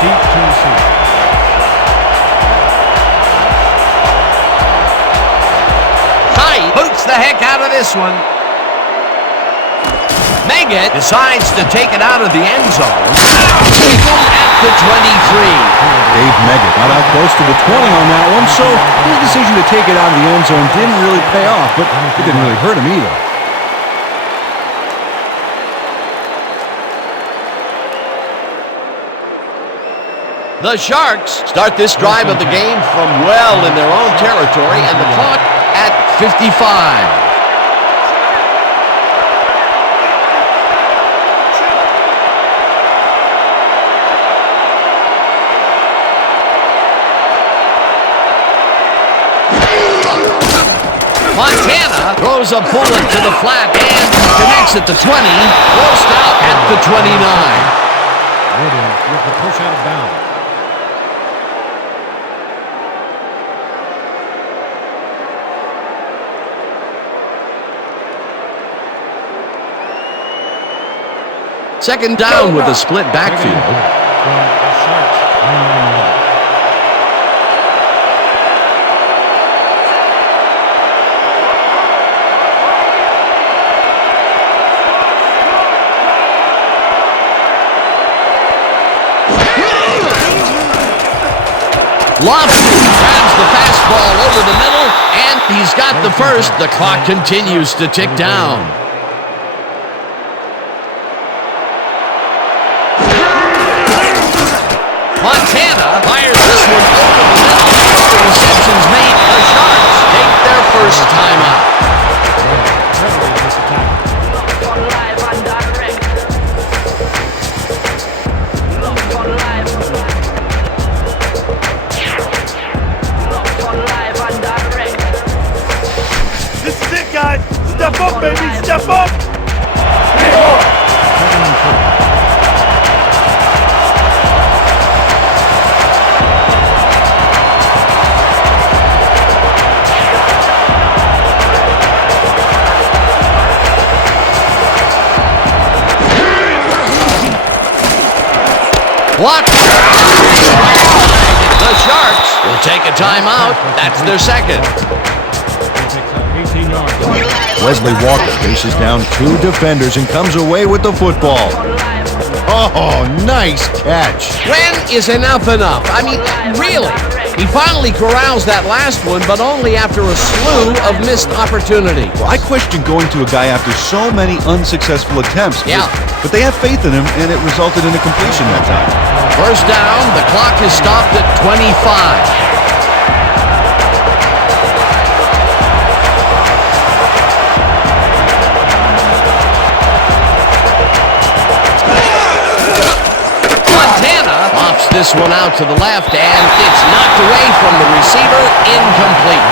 Deep to receive. the heck out of this one. Meggett decides to take it out of the end zone. At the 23. Dave Meggett got out close to the 20 on that one, so his decision to take it out of the end zone didn't really pay off, but it didn't really hurt him either. The Sharks start this drive of the game from well in their own territory, and the clock at 55. Montana throws a bullet to the flat and connects at the 20, closed out at the 29. Wooden with the push out of bounds. Second down with a split backfield. From the Sharks. Lofton grabs the fastball over the middle, and he's got the first. The clock continues to tick down. Montana fires this one over the middle. The reception's made. The Sharks take their first timeout. Guys, step up, baby, step up! Blocked. The Sharks will take a timeout. That's their second. Wesley Walker faces down two defenders and comes away with the football. Oh, nice catch. When is enough enough? I mean, really? He finally corrals that last one, but only after a slew of missed opportunities. Well, I question going to a guy after so many unsuccessful attempts. Yeah. But they have faith in him, and it resulted in a completion that time. First down, the clock is stopped at 25. This one out to the left, and it's knocked away from the receiver, incomplete.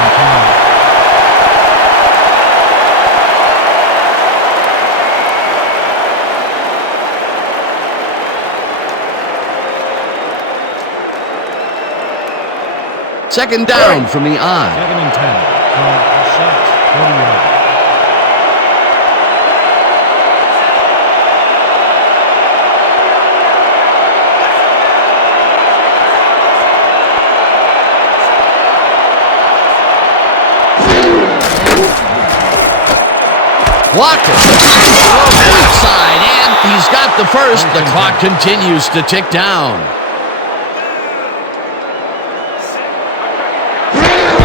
Second down from the I. 2nd and 10 from the Sharks 40 yards. Walker outside, and he's got the first. The clock continues to tick down.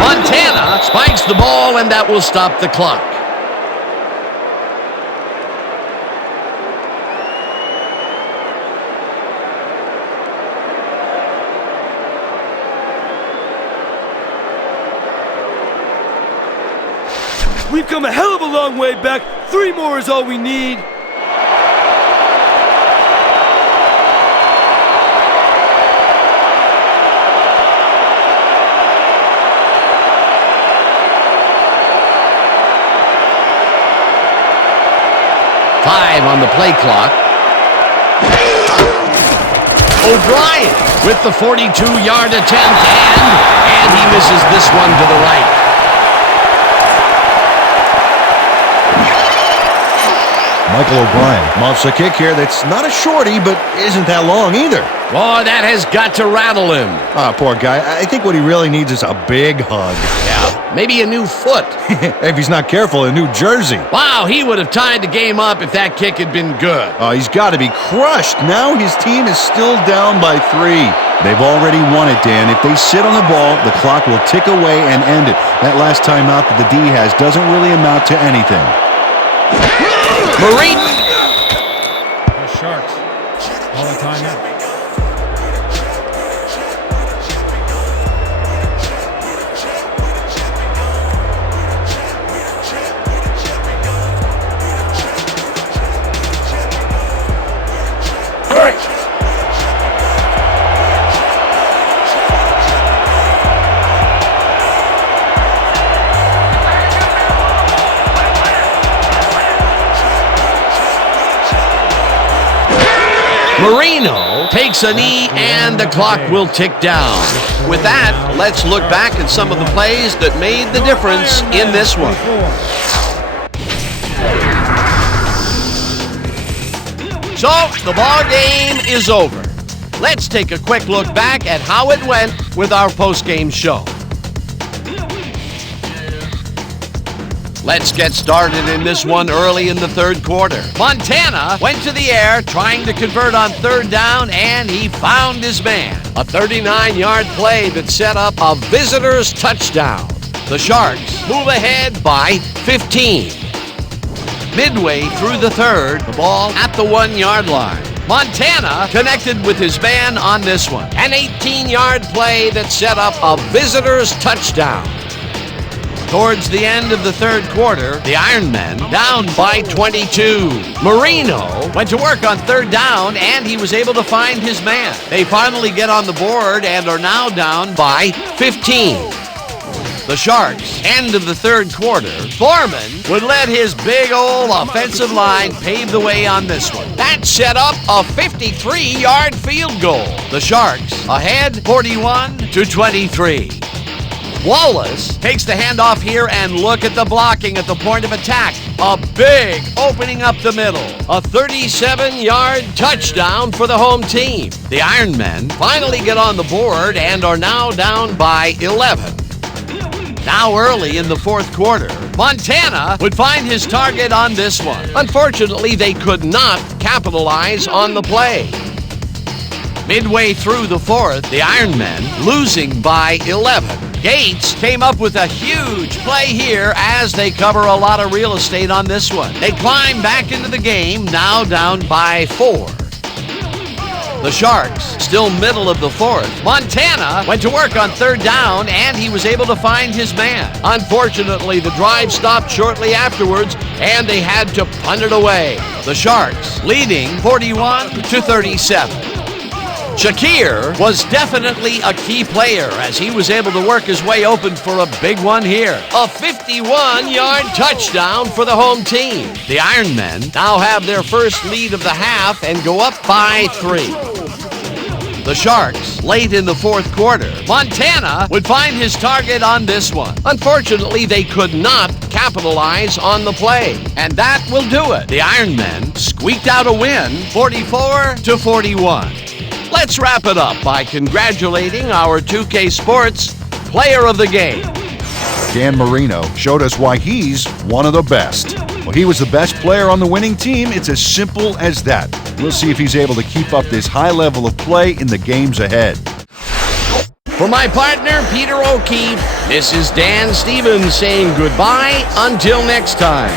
Montana spikes the ball, and that will stop the clock. We've come a hell of a long way back. 3 more is all we need. Five on the play clock. O'Brien with the 42-yard attempt, and he misses this one to the right. Michael O'Brien muffs a kick here that's not a shorty, but isn't that long either. Boy, that has got to rattle him. Ah, poor guy. I think what he really needs is a big hug. Yeah, Yeah, maybe a new foot. If he's not careful, a new jersey. Wow, he would have tied the game up if that kick had been good. He's got to be crushed. Now his team is still down by 3. They've already won it, Dan. If they sit on the ball, the clock will tick away and end it. That last timeout that the D has doesn't really amount to anything. Marine. The Sharks call a timeout. Marino takes a knee and the clock will tick down. With that, let's look back at some of the plays that made the difference in this one. So, the ball game is over. Let's take a quick look back at how it went with our post-game show. Let's get started in this one early in the third quarter. Montana went to the air trying to convert on third down, and he found his man. A 39-yard play that set up a visitor's touchdown. The Sharks move ahead by 15. Midway through the third, the ball at the 1-yard line. Montana connected with his man on this one. An 18-yard play that set up a visitor's touchdown. Towards the end of the third quarter, the Ironmen down by 22. Marino went to work on third down, and he was able to find his man. They finally get on the board and are now down by 15. The Sharks, end of the third quarter, Foreman would let his big old offensive line pave the way on this one. That set up a 53-yard field goal. The Sharks ahead 41-23. Wallace takes the handoff here, and look at the blocking at the point of attack. A big opening up the middle. A 37-yard touchdown for the home team. The Ironmen finally get on the board and are now down by 11. Now early in the fourth quarter, Montana would find his target on this one. Unfortunately, they could not capitalize on the play. Midway through the fourth, the Ironmen losing by 11. Gates came up with a huge play here as they cover a lot of real estate on this one. They climb back into the game, now down by 4. The Sharks, still middle of the fourth. Montana went to work on third down, and he was able to find his man. Unfortunately, the drive stopped shortly afterwards, and they had to punt it away. The Sharks leading 41-37. Shakir was definitely a key player as he was able to work his way open for a big one here. A 51-yard touchdown for the home team. The Ironmen now have their first lead of the half and go up by 3. The Sharks, late in the fourth quarter, Montana would find his target on this one. Unfortunately, they could not capitalize on the play, and that will do it. The Ironmen squeaked out a win, 44-41. Let's wrap it up by congratulating our 2K Sports Player of the Game. Dan Marino showed us why he's one of the best. Well, he was the best player on the winning team. It's as simple as that. We'll see if he's able to keep up this high level of play in the games ahead. For my partner, Peter O'Keefe, this is Dan Stevens saying goodbye until next time.